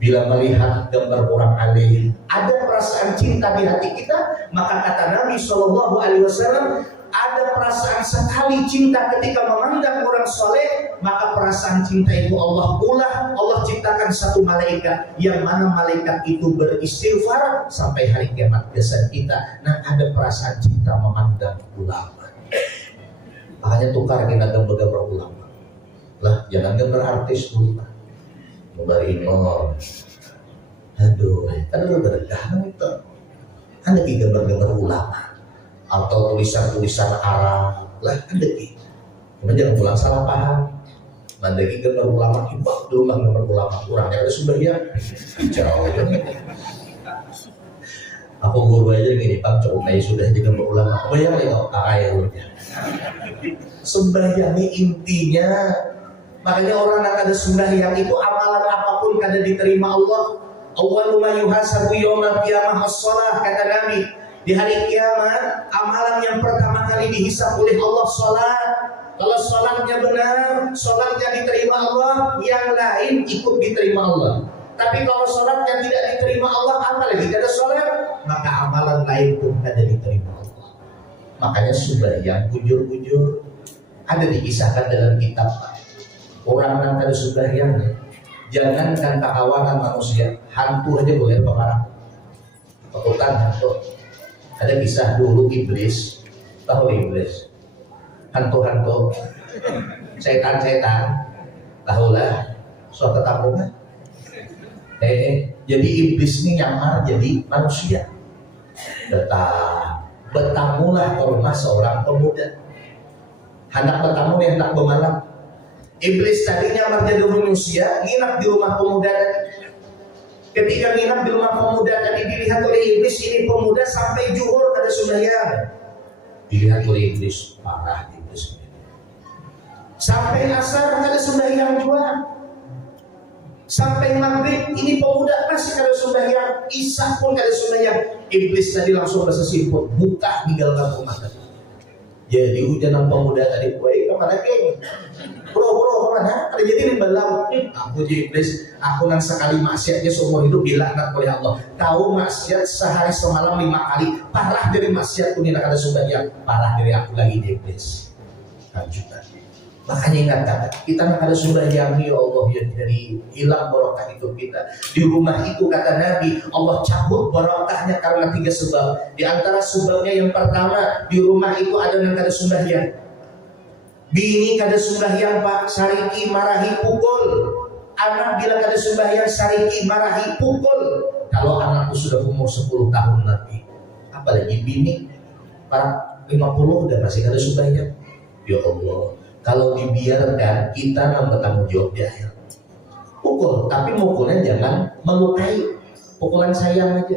Bila melihat gambar orang alim, ada perasaan cinta di hati kita, maka kata Nabi SAW, ada perasaan sekali cinta ketika memandang orang soleh, maka perasaan cinta itu Allah ulah. Allah ciptakan satu malaikat, yang mana malaikat itu beristighfar sampai hari kiamat kesan kita. Nah, ada perasaan cinta memandang ulama. Makanya tukar kita gambar-gambar ulama. Lah, jangan gambar artis dulu. Gambar imam. Aduh, kan udah berkah itu. Ada gambar-gambar ulama. Atau tulisan-tulisan Arab lah ada ki. Cuma jangan pulang salah paham. Mandagi gambar ulama ibak di rumah gambar ulama kurangnya ada sembahyang jauh. Aku guru aja gini Pak, coba sudah jadi gambar ulama. Bayang lagi ayahnya. Sembahyang ini intinya. Makanya orang yang ada sembahyang itu amalan apapun kada diterima Allah. Awwalu ma yuhasabu yaumal qiyamah as-shalah, kata Nabi. Di hari kiamat, amalan yang pertama kali dihisab oleh Allah salat. Kalau salatnya benar, salatnya diterima Allah, yang lain ikut diterima Allah. Tapi kalau salatnya tidak diterima Allah, apalagi tidak ada salat, maka amalan lain pun tidak diterima Allah. Makanya sembahyang bujur-bujur ada dikisahkan dalam kitab. Orang yang ada sembahyang, jangankan kawangan manusia, hantu aja boleh pemarah. Pekutan hantu. Ada kisah dulu iblis, tahu iblis, hantu-hantu, setan-setan, tahulah, suatu kampungan. Jadi iblis ini nyamar jadi manusia. Bertamulah ke rumah seorang pemuda. Hendak bertamu nih, hendak bermalam. Iblis tadi nyamar jadi manusia, nginap di rumah pemuda tadi. Ketika nginap di rumah pemuda tadi, dilihat oleh iblis, ini pemuda sampai zuhur kada sembahyang. Dilihat oleh iblis, parah iblis. Sampai asar kada sembahyang juga. Sampai maghrib ini pemuda masih kada sembahyang, isya pun kada sembahyang. Iblis tadi langsung rasa simpul, buka tinggalkan rumah tadi. Jadi hujanan pemuda tadi, woi kemana keng? Bro kemana? Ada jadi di balam. Aku jadi iblis, aku nang sekali maksiatnya seumur hidup dilaknat oleh Allah. Tahu maksiat sehari semalam 5 kali, parah dari maksiat pun tidak ada sembahyang, parah dari aku lagi di iblis. Lanjutan. Makanya ingat kata, kita nak ada sembahyang ya Allah, ya dari hilang barokah hidup kita. Di rumah itu kata Nabi, Allah cabut barokahnya karena 3 sebab. Di antara sebabnya yang pertama, di rumah itu ada yang kada sembahyang. Bini kada sembahyang Pak, sariki marahi pukul. Anak bila kada sembahyang, sariki marahi pukul. Kalau anakku sudah umur 10 tahun nanti, apalagi bini Pak 50 udah masih kada sembahyang. Ya Allah, kalau dibiarkan kita akan bertanggung jawab di akhir. Pukul, tapi mukulnya jangan melukai. Pukulan sayang aja.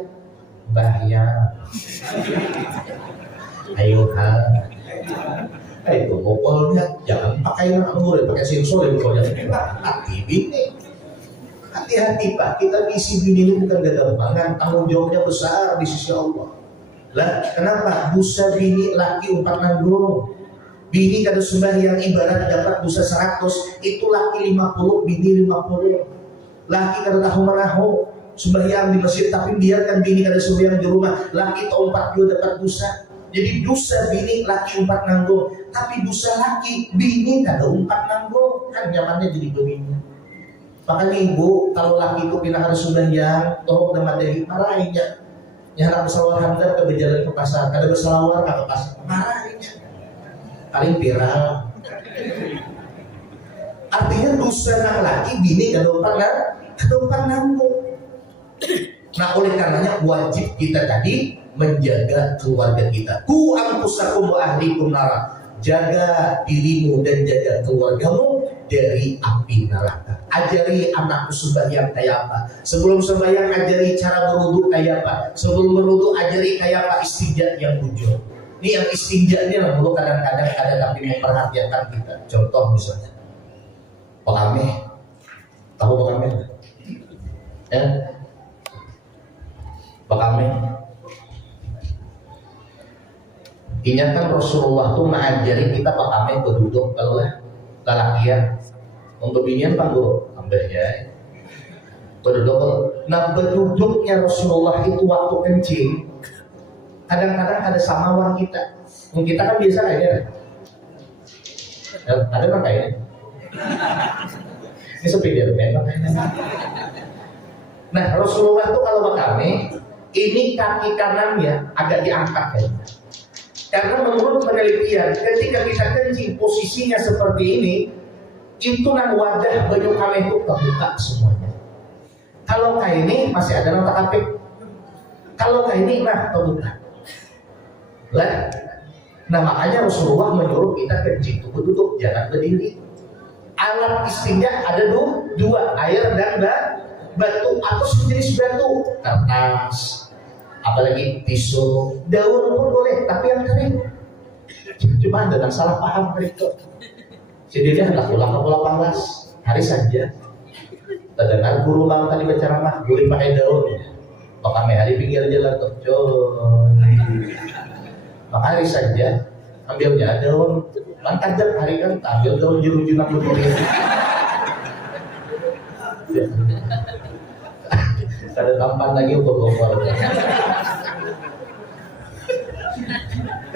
Bahaya. Ayo itu mukulnya jangan pakai anggur, pakai sensor mukulnya. Hati bini. Hati-hati Pak, kita isi bini ini bukan gampang, tanggung jawabnya besar di sisi Allah. Lah, kenapa? Busa bini laki umpat nanggung. Bini kada sembahyang ibarat dapat dosa 100, itu laki 50, bini 50. Laki kada tahu manahu sembahyang di masjid tapi biarkan bini kada sembahyang di rumah, laki tahu 40 dapat dosa. Jadi dosa bini laki umpat nanggung, tapi dosa laki bini kada umpat nanggung, kan nyamannya jadi begini. Makanya ibu kalau laki itu pindah harus sembahyang, toh nama dari marahinnya. Nyarap bersalawar hamdan ke berjalan ke pasar, kada bersalawar ke pasar, marahinnya. Paling viral. Artinya dosa nang laki bini kada umpat nanggung. Nah oleh karenanya wajib kita tadi menjaga keluarga kita. Ku anfusakum wa ahlikum nara. Jaga dirimu dan jaga keluargamu dari api neraka. Ajari anakku sembahyang kayak apa. Sebelum sembahyang ajari cara berwudu kayak apa. Sebelum berwudu ajari kayak apa istinja yang bujur. Ini yang istinja ini lah dulu kadang-kadang ada tapi memperhatikan kita. Contoh misalnya Pak Ameh. Tahu Pak Ameh? Ya? Pak Ameh. Ingatkan Rasulullah tuh mengajari kita Pak Ameh berduduk kalau lah lalakian untuk binian panggul ambilnya berduduk. Nah berduduknya Rasulullah itu waktu kencing kadang-kadang ada sama orang kita. Kita kan biasa kayaknya ada orang kayaknya ini Spiderman makanya. Nah Rasulullah itu kalau Pak Ameh ini kaki kanannya agak diangkat kayaknya. Karena menurut penelitian, ketika kita kencing posisinya seperti ini, itu nang wadah banyu kami itu terbuka semuanya. Kalau kayak ini masih ada nang takapik. Kalau kayak ini nah terbuka. Lah, nah makanya Rasulullah menyuruh kita kencing itu duduk, jangan berdiri. Alat istinja ada dua, air dan batu atau sejenis batu, kertas. Apalagi tisu, daun pun boleh, tapi yang kering. Cuma dengan salah paham mereka. Jadi dia hendak pulang ke Pulau Panglas hari saja. Terdengar guru bang tadi berceramah, boleh pakai daun. Maka hari pinggir jalan terjun. Maka hari saja ambilnya daun. Langkah jam hari kan ambil daun jeruk-jeruk begini. Ada tampan lagi untuk kompor.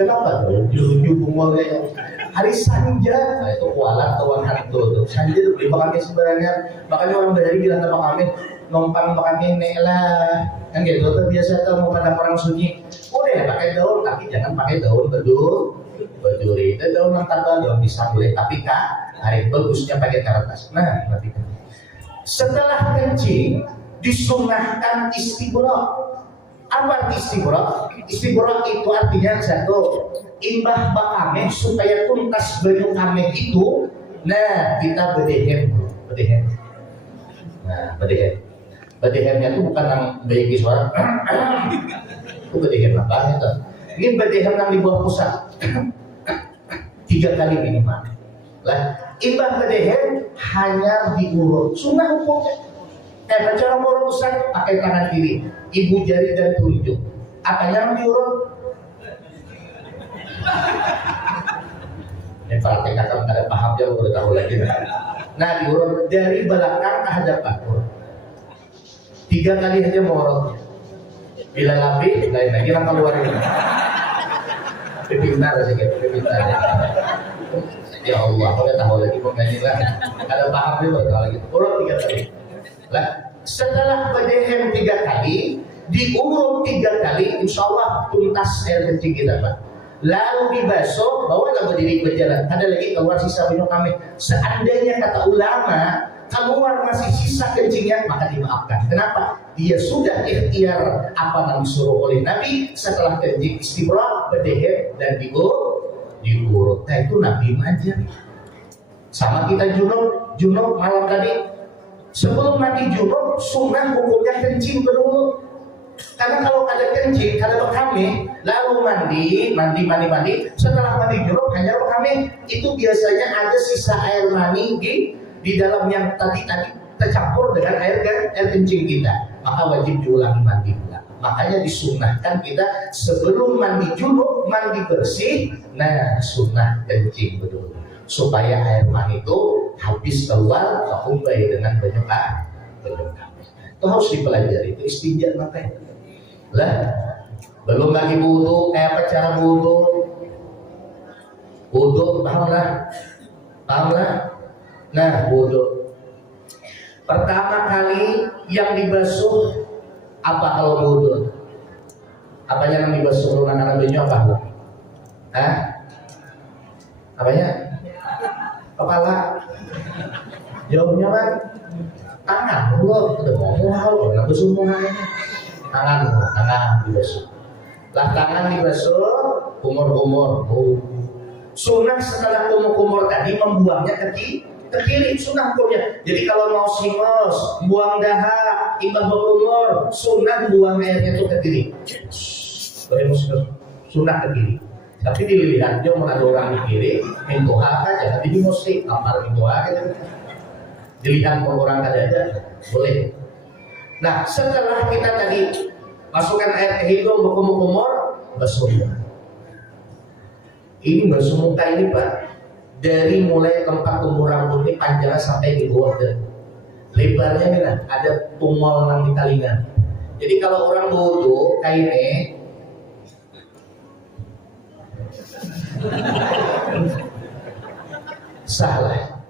Kenapa dong? Juru bungolnya hari Sanja, nah itu kualat tuan hari itu. Sanja itu beli pakai sebenarnya. Makanya orang dari bilang sama kami numpang pakai nek lah. Kan gitu tuh biasa tuh mau pada orang sunyi. Boleh pakai daun, tapi jangan pakai daun berduri. Itu daun yang tambah daun bisa boleh, tapi kak hari bagusnya pakai kertas. Nah, nanti setelah kencing disunahkan istibra. Apa arti istibra? Istibra itu artinya satu imbah bakame supaya tuntas banyu kame itu. Nah kita bedehen. Nah bedehennya itu bukan yang baiki suara. Itu bedehen apa itu? Ini bedehen yang di bawah pusat 3 kali minimal. Lah imbah bedehen hanya diurut. Sunnah hukumnya. Cara mau pusat pakai tangan kiri, ibu jari dan telunjuk. Apa yang diurut? Ini praktek akan ada paham ya, udah tahu lagi. Nah diurut dari belakang ke hadapan. 3 kali aja mau urut. Bila lebih, lain lagi nak keluar ini. Pintar saja, pintar. Ya Allah, udah tahu lagi pengadilan. Ada paham dia udah tahu lagi. Urut 3 kali. Lah, setelah bedehen 3 kali, diurut 3 kali, insya Allah tuntas air kencing kita Pak. Lalu dibasuh, bawalah berdiri berjalan. Ada lagi keluar sisa minum kami. Seandainya kata ulama keluar masih sisa kencingnya, maka dimaafkan. Kenapa? Dia sudah ikhtiar apa yang disuruh oleh Nabi setelah kencing istibra, bedehen dan diurut. Nah itu Nabi ajar. Sama kita junub malam tadi. Sebelum mandi junub, sunnah hukumnya kencing dulu. Karena kalau ada kencing, kalau berkami, lalu mandi. Setelah mandi junub hanya berkami, itu biasanya ada sisa air mani di dalam yang tadi tercampur dengan air kencing kita. Maka wajib diulangi mandi pula. Makanya disunnahkan kita sebelum mandi junub, mandi bersih. Nah, sunnah kencing dulu. Supaya air mani itu habis keluar terhubung dengan banyak kami. Itu harus dipelajari. Itu istinja makanya. Lah, Belum lagi wudu, kayak apa cara wudu? Wudu, paham lah? Nah, wudu. Pertama kali yang dibasuh apa kalau wudu? Apanya yang dibasuh menggunakan anunya apa? Hah? Apanya? Kepala. Jawabnya kan? Tangan. Allah udah mau nggak semuanya. Tangan dibasuh. Lah tangan dibasuh, kumur-kumur. Sunnah setelah kumur-kumur tadi membuangnya ke kiri, sunnah hukumnya. Jadi kalau mau simos, buang dahak, imbah berkumur, sunnah buang airnya itu ke kiri. Sunnah ke kiri. Tapi dilihat dia ada orang di kiri, pintu hak aja. Tapi di musik, kamar pintu hak aja. Dilihat orang ada boleh. Nah setelah kita tadi masukkan air ke hidung, berkumur-kumur, basuh. Ini basuh muka ini Pak, dari mulai tempat tumbuh rambut ini panjangnya sampai di bawah dan lebarnya nih nah, ada tumor nang di talingan. Jadi kalau orang wudu kainnya sah lah,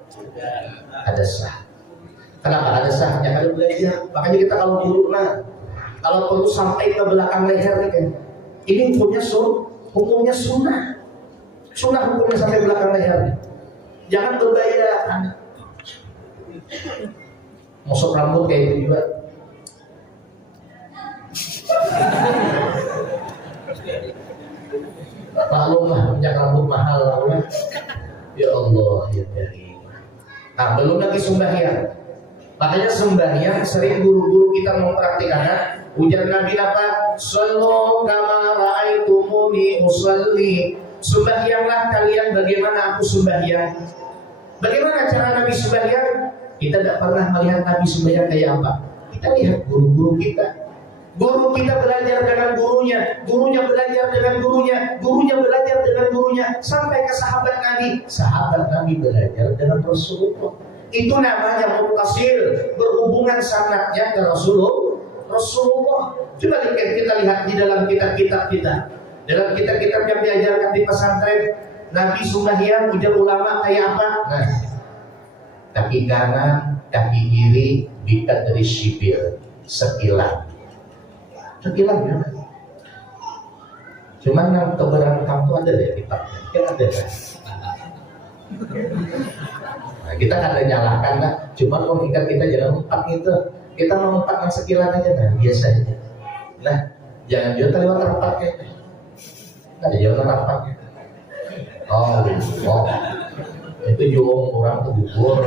ada sah. Kenapa ada sahnya? Kalau belajar, makanya kita kalau wudu kalau perlu sampai ke belakang leher nih kan. Ini hukumnya sunnah. Sunnah hukumnya sampai belakang leher. Jangan berbahaya. Mosok rambut kayak itu juga. Maklumlah punya rambut mahal lah. Ya Allah ya Karim. Nah belum lagi sembahyang. Makanya sembahyang sering guru-guru kita mempraktikannya. Ujar Nabi apa? Sallu kama ra'aitumuni usalli. Sembahyanglah kalian bagaimana aku sembahyang. Bagaimana cara Nabi sembahyang? Kita tidak pernah melihat Nabi sembahyang kayak apa. Kita lihat guru-guru kita. Guru kita belajar dengan gurunya, gurunya belajar dengan gurunya, gurunya belajar dengan gurunya, sampai ke sahabat Nabi. Sahabat Nabi belajar dengan Rasulullah. Itu namanya muttasil, berhubungan sanadnya ke Rasulullah. Coba kita lihat di dalam kitab-kitab kita. Dalam kitab-kitab yang diajarkan di pesantren, Nabi sembahyang, ujar ulama kayak apa? Nah, kaki kanan, kaki kiri, dikat dari sipil, sekilan ya. Cuman yang keberangkam itu ada deh kitabnya, kan ada kan? Nah, kita kada nyalakan lah. Cuman kalau kita jangan empat gitu, kita mau empat yang sekilan aja nah, biasa aja. Nah, jangan juga lewat rapat kayak. Ada jalan rapat. Oh, itu jual orang kubur.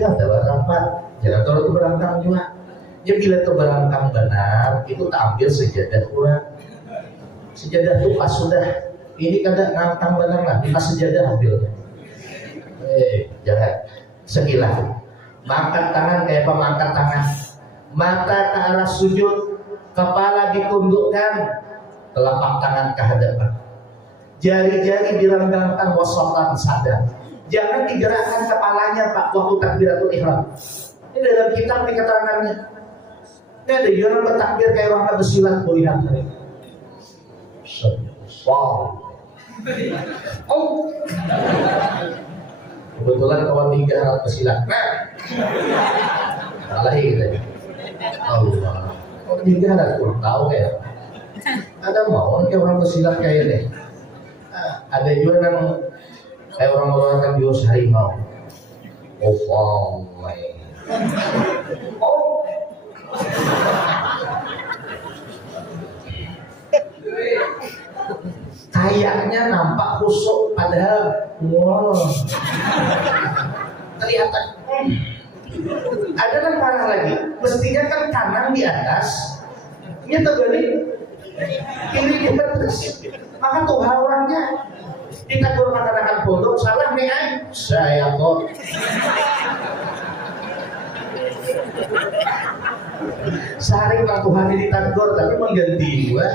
Ya, lewat rapat. Jangan kalau itu berangkang juga. Ya bila itu berangkang benar, itu tak ambil sejadah kurang. Sejadah itu pas sudah. Ini kada ngangkang benar lah, pas sejadah ambil. Jangan sekilas. Mangkat tangan kayak apa mangkat tangan. Mata ke arah sujud, kepala ditundukkan, telapak tangan ke hadapan. Jari-jari direnggangkan wasatan sadar. Jangan digerakkan kepalanya Pak waktu takbiratul ihram. Ini dalam kitab di keterangannya. Ini ada orang bertakbir kayak orang bersilat melihat mereka. Wow. Oh. Kebetulan kawan 3 alat bersilat. Salah kita. Allah. Kawan 3 alat kurang tahu ya. Ada mau kayak orang bersilat kayak ini. Ada juga yang kayak orang-orang yang bios harimau. Oh, kayaknya nampak khusuk padahal kelihatan. Ada kan parah lagi. Mestinya kan kanan di atas, ini terbalik kiri di atas. Maka Tuhan orangnya ditegur makan pondok salah nih saya kok. Sehari Pak Tuhan ditegur tapi mengganti gua.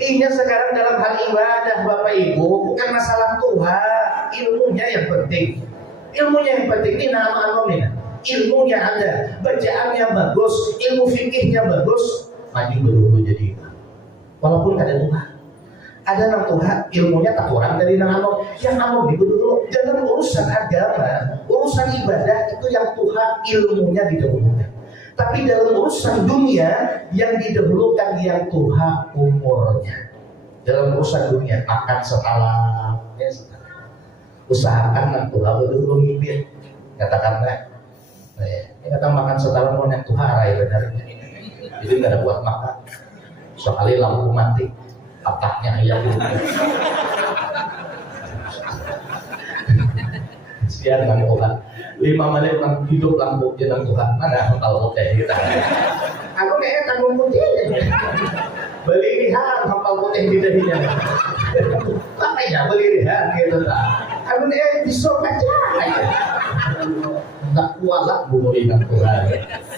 Ini sekarang dalam hal ibadah Bapak Ibu bukan masalah Tuhan, ilmunya yang penting. Ilmunya yang penting ini nama ilmunya ada, bacaannya bagus, ilmu fikihnya bagus. maju dulu jadi imam. Walaupun ada Tuhan. Ada nang Tuhan ilmunya tak kurang dari nang anu. Yang anu dulu dalam urusan agama, urusan ibadah itu yang Tuhan ilmunya didahulukan. Tapi dalam urusan dunia yang didahulukan yang Tuhan umurnya. Dalam urusan dunia makan setala, ya setala. Usahakan nang Tuhan dulu ngibit. Katakanlah, ini kata makan setala mau yang Tuhan arai benarnya. Jadi nggak ada buat makan. Sekali lampu mati, otaknya ayam dulu. Sian kan Tuhan. 5 menit orang hidup lampu jenang Tuhan. Mana kalau putih kita? Aku kayaknya tanggung putih. Beli lihat hafal putih di dahinya. Apa ya beli lihat gitu tak? Aku nih disok aja. Tak kuat bumurinan Tuhan.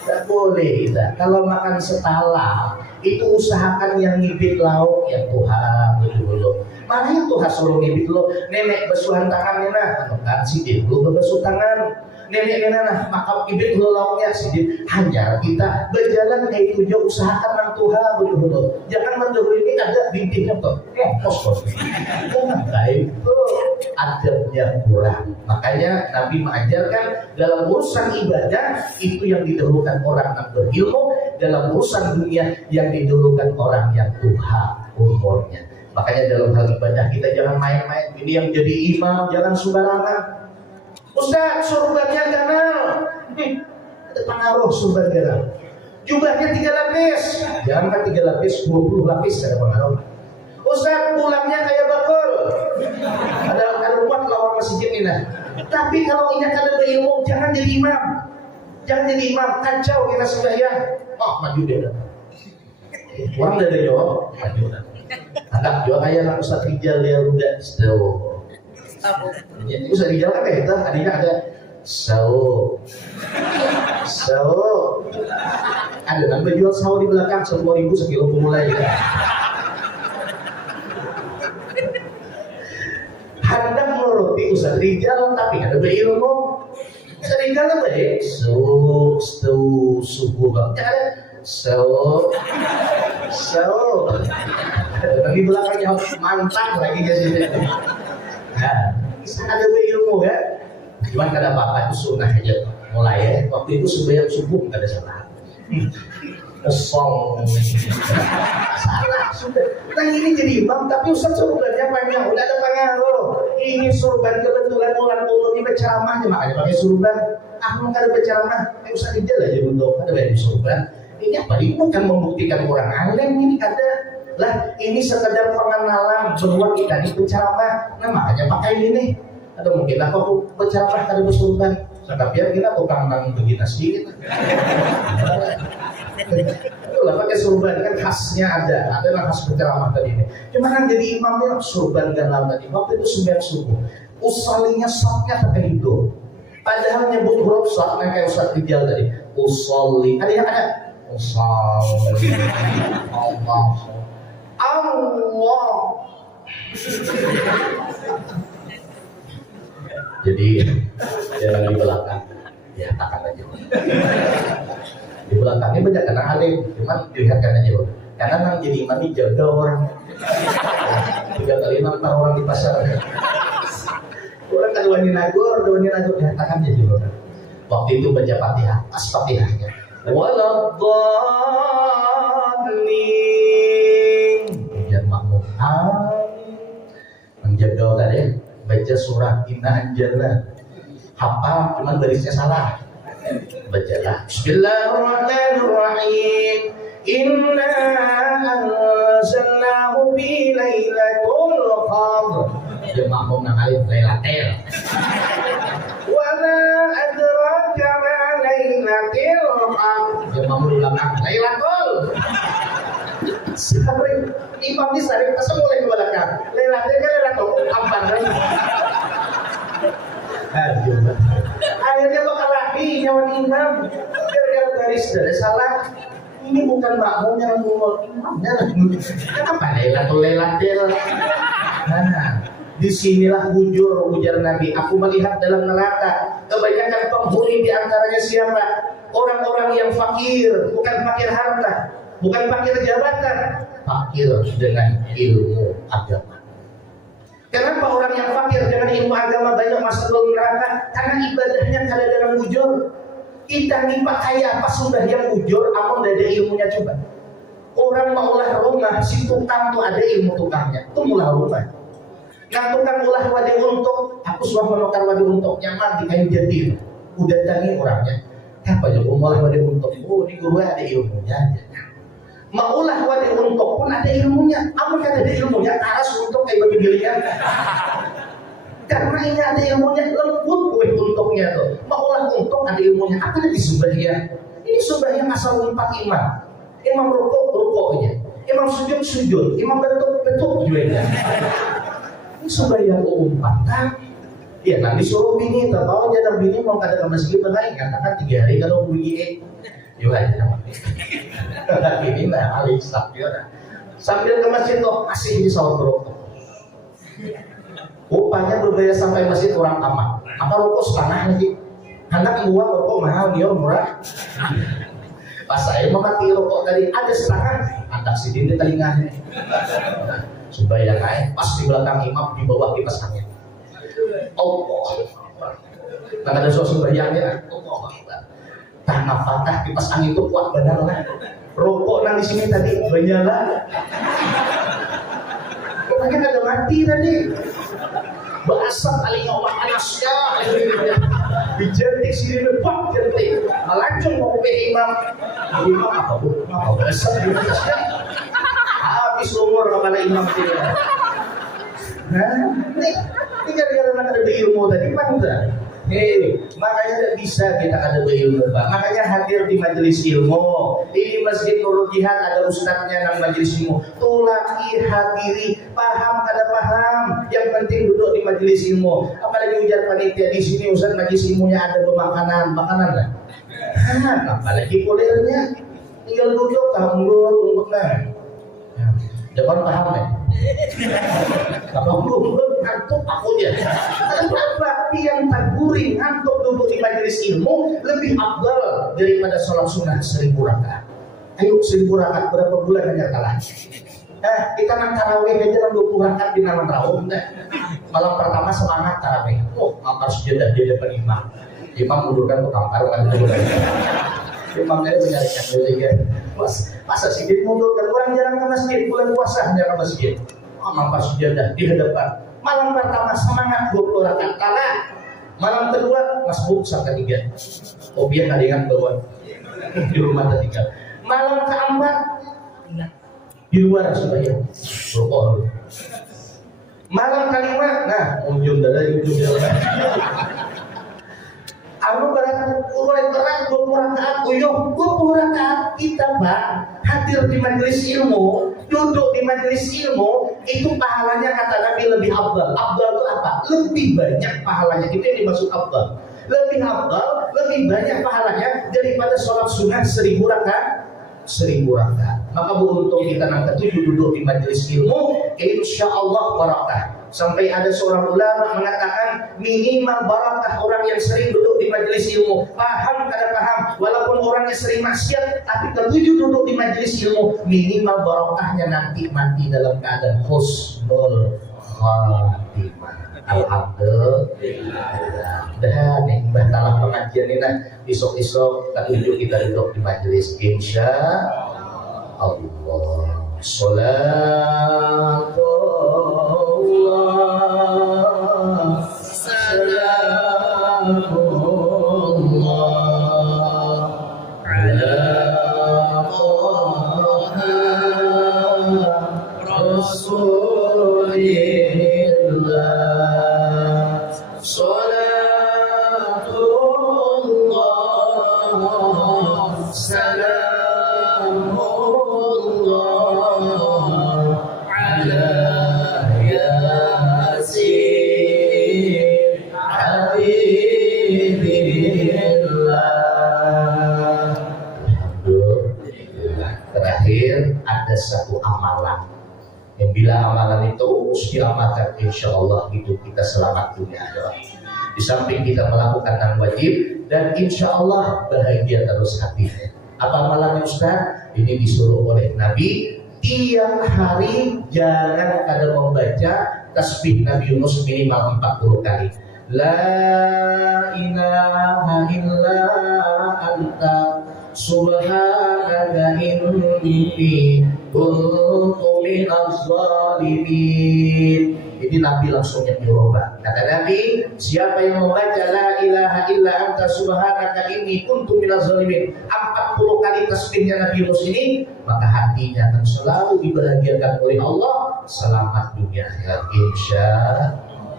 Tak boleh kita. Kalau makan setala itu usahakan yang ngibit lauk yang Tuhan betul. Mana yang Tuhan suruh ngibit lo? Nenek basuhan tangannya nah, kan si lu berbasuh tangan. Nenek nah, maka ngibit lo lauknya si hanya kita berjalan kayak itu jauh usahakan yang Tuhan betul. Jangan mendahului ini ada bibitnya tuh. Kos. Jangan baik itu adabnya kurang. Makanya Nabi mengajarkan dalam urusan ibadah itu yang didahulukan orang yang berilmu, dalam urusan dunia yang didahulukan orang yang Tuhan umurnya. Makanya dalam hal ibadah kita jangan main-main. Ini yang jadi imam jangan sembarangan. Ustaz, surbannya ganal. Ada pengaruh surban ganal. Jumlahnya 3 lapis. Jangan kan 3 lapis, 20 lapis ada pengaruh. Ustaz, pulangnya kayak bakul. Ada umat lawan masjid ini nah. Tapi kalau ini ada berilmu, jangan jadi imam. Jangan jadi imam, kacau kita sembahyang. Oh, maju dia. Orang udah ada jawab, maju dah. Anggap juga kayak anak Ustaz Rijal dia udah setahu. Jadi Ustaz Rijal kan kayak itu, adanya ada sawo. Ada kan berjual sawo di belakang 10.000 sekilo pemulai. Hendak menuruti Ustaz Rijal tapi ada berilmu. Ustaz Rijal kan baik. Subuh banget. Ada so. Tapi belakangnya mantap lagi jadi. Nah, ada berilmu ya. Cuman kada apa-apa itu sunnah aja. Mulai ya. Waktu itu sembahyang subuh nggak ada salah. Kosong. Salah sudah. Nah ini jadi imam tapi Ustaz surbannya panjang. Udah ada pengaruh. Ini surban kebetulan bulan ini berceramahnya makanya pakai surban. Aku nggak ada berceramah. Ustaz Rijal aja untuk ada banyak surban. Ini apa? Ini bukan membuktikan orang alim, ini ada lah. Ini sekedar pengenalan bahwa kita ini berceramah. Nah makanya pakai ini nih. Atau mungkin aku berceramah kada bersurban. Nah, biar kita tukang nang begina sedikit. Itulah pakai surban kan khasnya ada yang khas berceramah tadi ini. Cuma yang jadi imamnya surban ganal tadi. Waktu itu sembahyang subuh. Usalinya safnya pakai hidup. Padahal nyebut huruf saf kayak Ustaz Rijal tadi. Usolli. Ada yang ada. Usolli. Allah. Jadi jangan di belakang. Ya takan aja. Di belakangnya banyak anak alim, cuman dilihatkan aja loh. Karena nang jadi imam ini jaga orang. 3 kali nonton orang di pasar. Orang kan wani nagor dihatakan aja loh. Waktu itu baca Fatihah, pas Fatihahnya. Waladhdallin. Ujian makmum. Amin. Menjaga tadi baca surah Inna Anjalna. Hafal cuman barisnya salah. Bacalah Bismillahirrahmanirrahim. Inna anzalnahu fi lailatul qadr. Dia makmum nang alif lailatul. Wa ma adraka ma lailatul qadr. Dia makmum belakang lailatul. Sering imam di sering asal mulai ke belakang. Lailatul kan lailatul apa kan? Akhirnya bakal rapi nyawa imam. Biar garis dari salah. Ini bukan makmum yang memulai imamnya. Kenapa lailatul? Nah, disinilah ujar Nabi. Aku melihat dalam neraka kebanyakan penghuni di antaranya siapa? Orang-orang yang fakir, bukan fakir harta. bukan fakir jabatan, fakir dengan ilmu agama. Kenapa orang yang fakir dengan ilmu agama banyak masuk neraka? Karena ibadahnya kada dalam bujur. Kita nih Pak kaya pas sudah yang bujur, apa udah ada ilmunya coba? Orang mau ulah rumah, si tukang tuh ada ilmu tukangnya, tuh ulah rumah. Nah tukang ulah wadah untuk, aku sudah menukar wadah untuk nyaman di kayu jati. Udah tadi orangnya, apa juga mau ulah wadah untuk? Oh ini guru ada ilmunya. Mau ulah wadah untuk pun ada ilmunya. Apa kan ada ilmunya? Taras untuk kayak bagi dirinya. Karena ini ada ilmunya, lembut gue untuknya tuh. Mau ulah untuk ada ilmunya. Apa lagi sumbahnya? Ini sumbahnya asal empat imam. Imam rukuknya, imam sujud, imam bentuk juga. Ini sumbahnya empat kan? Ya nanti suruh bini, tahu aja bini mau kada ke masjid benar, katakan 3 hari kalau bini juga aja nama. Ini lah alik sambil ke masjid tuh masih di sahur rokok. Upahnya berbeda sampai masjid orang aman. Apa rokok setengah lagi? Anak gua rokok mahal dia murah. Pas saya memakai rokok tadi ada setengah, anak sidin di telinganya. Supaya naik pas di belakang imam di bawah kipas angin. Allah. Tak ada sosok bayangnya. Allah. Tanah patah kipas angin itu kuat benar lah. Rokok nang di sini tadi menyala. Kayaknya ada mati tadi. Basah kali ngomong panasnya. Dijentik sini lepak jentik. Langsung mau ke imam. Imam apa bu? Apa basah di atasnya? Habis umur kepala imam ini. Nah, ini gara-gara ada ilmu tadi mana? Makanya tidak bisa kita ada berilmu, Pak. Makanya hadir di majelis ilmu. Di Masjid Nurul Jihad ada ustadznya nang majelis ilmu. Tulaki hadiri, paham kada paham. Yang penting duduk di majelis ilmu. Apalagi ujar panitia di sini ustadz majelis ilmunya ada makanan lah. Apalagi kuliahnya tinggal duduk tunggu nah. Jangan paham ya. Apa belum ngantuk aku ya. Kenapa yang terguring ngantuk duduk di majelis ilmu lebih afdal daripada sholat sunnah 1000 rakaat. Ayo 1000 rakaat berapa bulan hanya kalah. Kita nang tarawih aja 20 rakaat di malam rawuh. Malam pertama semangat tarawih. Mampar sujadah di depan imam. Imam mundurkan ke kampar kan. Imamnya menyarikan diri kan. Masa sedikit mundur kan orang jarang ke masjid, bulan puasa hanya ke masjid. Mampar sujadah di hadapan. Malam pertama semangat 20 rakaat kalah. Malam kedua masbuk sampai 3. Biar kadang bawa di rumah ketiga. Malam keempat di luar supaya rokok. Malam kelima, nah ujung dari ujung jalan. Aku mulai berat 20 rakaat, 20 rakaat kita Pak hadir di majelis ilmu, duduk di majelis ilmu, itu pahalanya kata Nabi lebih afdal. Afdal itu apa? Lebih banyak pahalanya. Itu yang dimaksud afdal. Lebih afdal, lebih banyak pahalanya daripada sholat sunnah 1000 rakaat. 1000 rakaat. Maka beruntung kita nang ketujuh duduk di majelis ilmu, insya Allah barakah. Sampai ada seorang ulama mengatakan minimal barakah orang yang sering duduk di majelis ilmu. Paham kada paham, walaupun orangnya sering maksiat, tapi ketujuh duduk di majelis ilmu, minimal barakahnya nanti mati dalam keadaan husnul khatimah. Alhamdulillah. Dan yang batalah pengajian ini nah besok-besok ketujuh kita duduk di majelis insya Allah. Salatullah salamullah ala Rasulillah. Salatullah salamullah ala yasin habibillah. Alhamdulillah. Terakhir ada satu amalan yang bila amalan itu diamalkan insya Allah hidup kita selamat dunia akhirat. Di samping kita melakukan yang wajib dan insya Allah bahagia terus hatinya. Apa amalannya Ustaz? Ini disuruh oleh Nabi tiap hari jangan ada membaca tasbih Nabi Yunus minimal 40 kali. La ilaha illa anta subhanaka inni kuntu minaz zalimin. Ini Nabi langsung yang dirubah. Kata Nabi, siapa yang membaca la ilaha illa anta subhanaka inni kuntu minaz zalimin 40 kali tasbihnya Nabi Yunus ini, maka hatinya akan selalu dibahagiakan oleh Allah, selamat dunia akhirat insya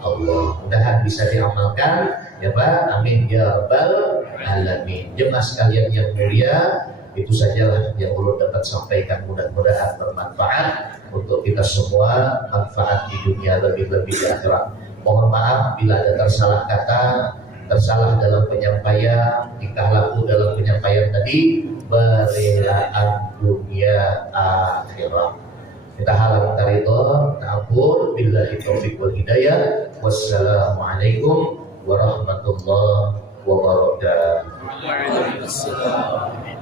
Allah. Mudah-mudahan bisa diamalkan ya Pak. Amin ya rabbal alamin. Jemaah sekalian yang mulia, itu sajalah yang perlu dapat sampaikan, mudah-mudahan bermanfaat untuk kita semua, manfaat di dunia lebih-lebih di akhirat. Mohon maaf bila ada tersalah kata, tersalah dalam penyampaian, tingkah laku dalam penyampaian tadi, berelaan dunia akhirat. Kita harap dari itu, ampun, billahi taufiq wal hidayah. Wassalamualaikum warahmatullahi wabarakatuh. Waalaikumsalam.